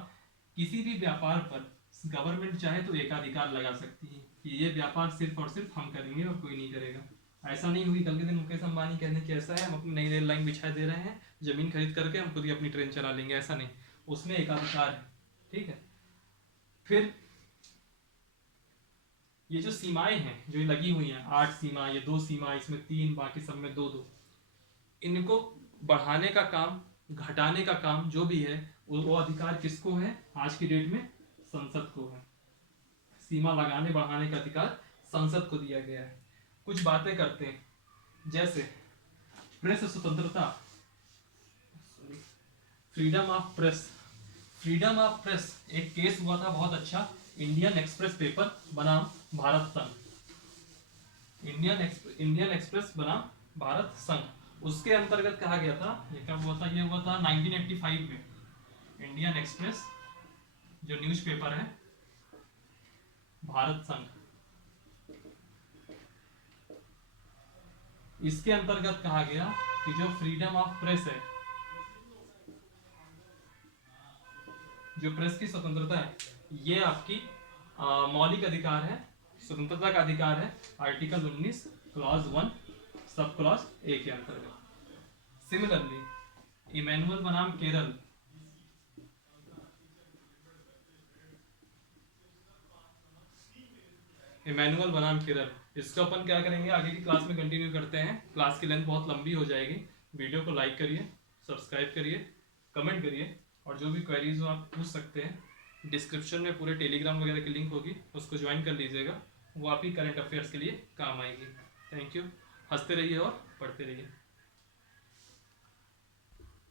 किसी भी व्यापार पर गवर्नमेंट चाहे तो एकाधिकार लगा सकती है कि ये व्यापार सिर्फ और सिर्फ हम करेंगे और कोई नहीं करेगा। ऐसा नहीं हुई कल के दिन मुकेश अंबानी कहने की ऐसा है हम अपनी नई रेल लाइन बिछा दे रहे हैं, जमीन खरीद करके हम खुद ही अपनी ट्रेन चला लेंगे, ऐसा नहीं, उसमें एकाधिकार है। ठीक है। फिर ये जो सीमाएं हैं जो ये लगी हुई हैं, 8 सीमा, ये 2 सीमा, इसमें 3, बाकी सब में 2 2, इनको बढ़ाने का काम, घटाने का काम जो भी है वो अधिकार किसको है आज की डेट में? संसद को है। सीमा लगाने बढ़ाने का अधिकार संसद को दिया गया है। कुछ बातें करते हैं, जैसे प्रेस स्वतंत्रता, freedom of press. Freedom of press एक केस हुआ था बहुत अच्छा, इंडियन एक्सप्रेस पेपर बनाम भारत संघ। इंडियन एक्सप्रेस बनाम भारत संघ, उसके अंतर्गत कहा गया था, ये कब हुआ था? ये हुआ था 1985 में। इंडियन एक्सप्रेस जो न्यूज़पेपर है, भारत संघ, इसके अंतर्गत कहा गया कि जो फ्रीडम ऑफ प्रेस है, जो प्रेस की स्वतंत्रता है, ये आपकी मौलिक अधिकार है, स्वतंत्रता का अधिकार है, article 19 clause 1 sub clause A के अंतर्गत। सिमिलरली इमैनुअल बनाम केरल, इमैनुअल बनाम केरल, इसको अपन क्या करेंगे आगे की क्लास में कंटिन्यू करते हैं। क्लास की लेंथ बहुत लंबी हो जाएगी। वीडियो को लाइक करिए, सब्सक्राइब करिए, कमेंट करिए, और जो भी क्वेरीज हो आप पूछ सकते हैं। डिस्क्रिप्शन में पूरे टेलीग्राम वगैरह की लिंक होगी, उसको ज्वाइन कर लीजिएगा, वो आपकी करंट अफेयर्स के लिए काम आएगी। Thank you. हंसते रहिए और पढ़ते रहिए।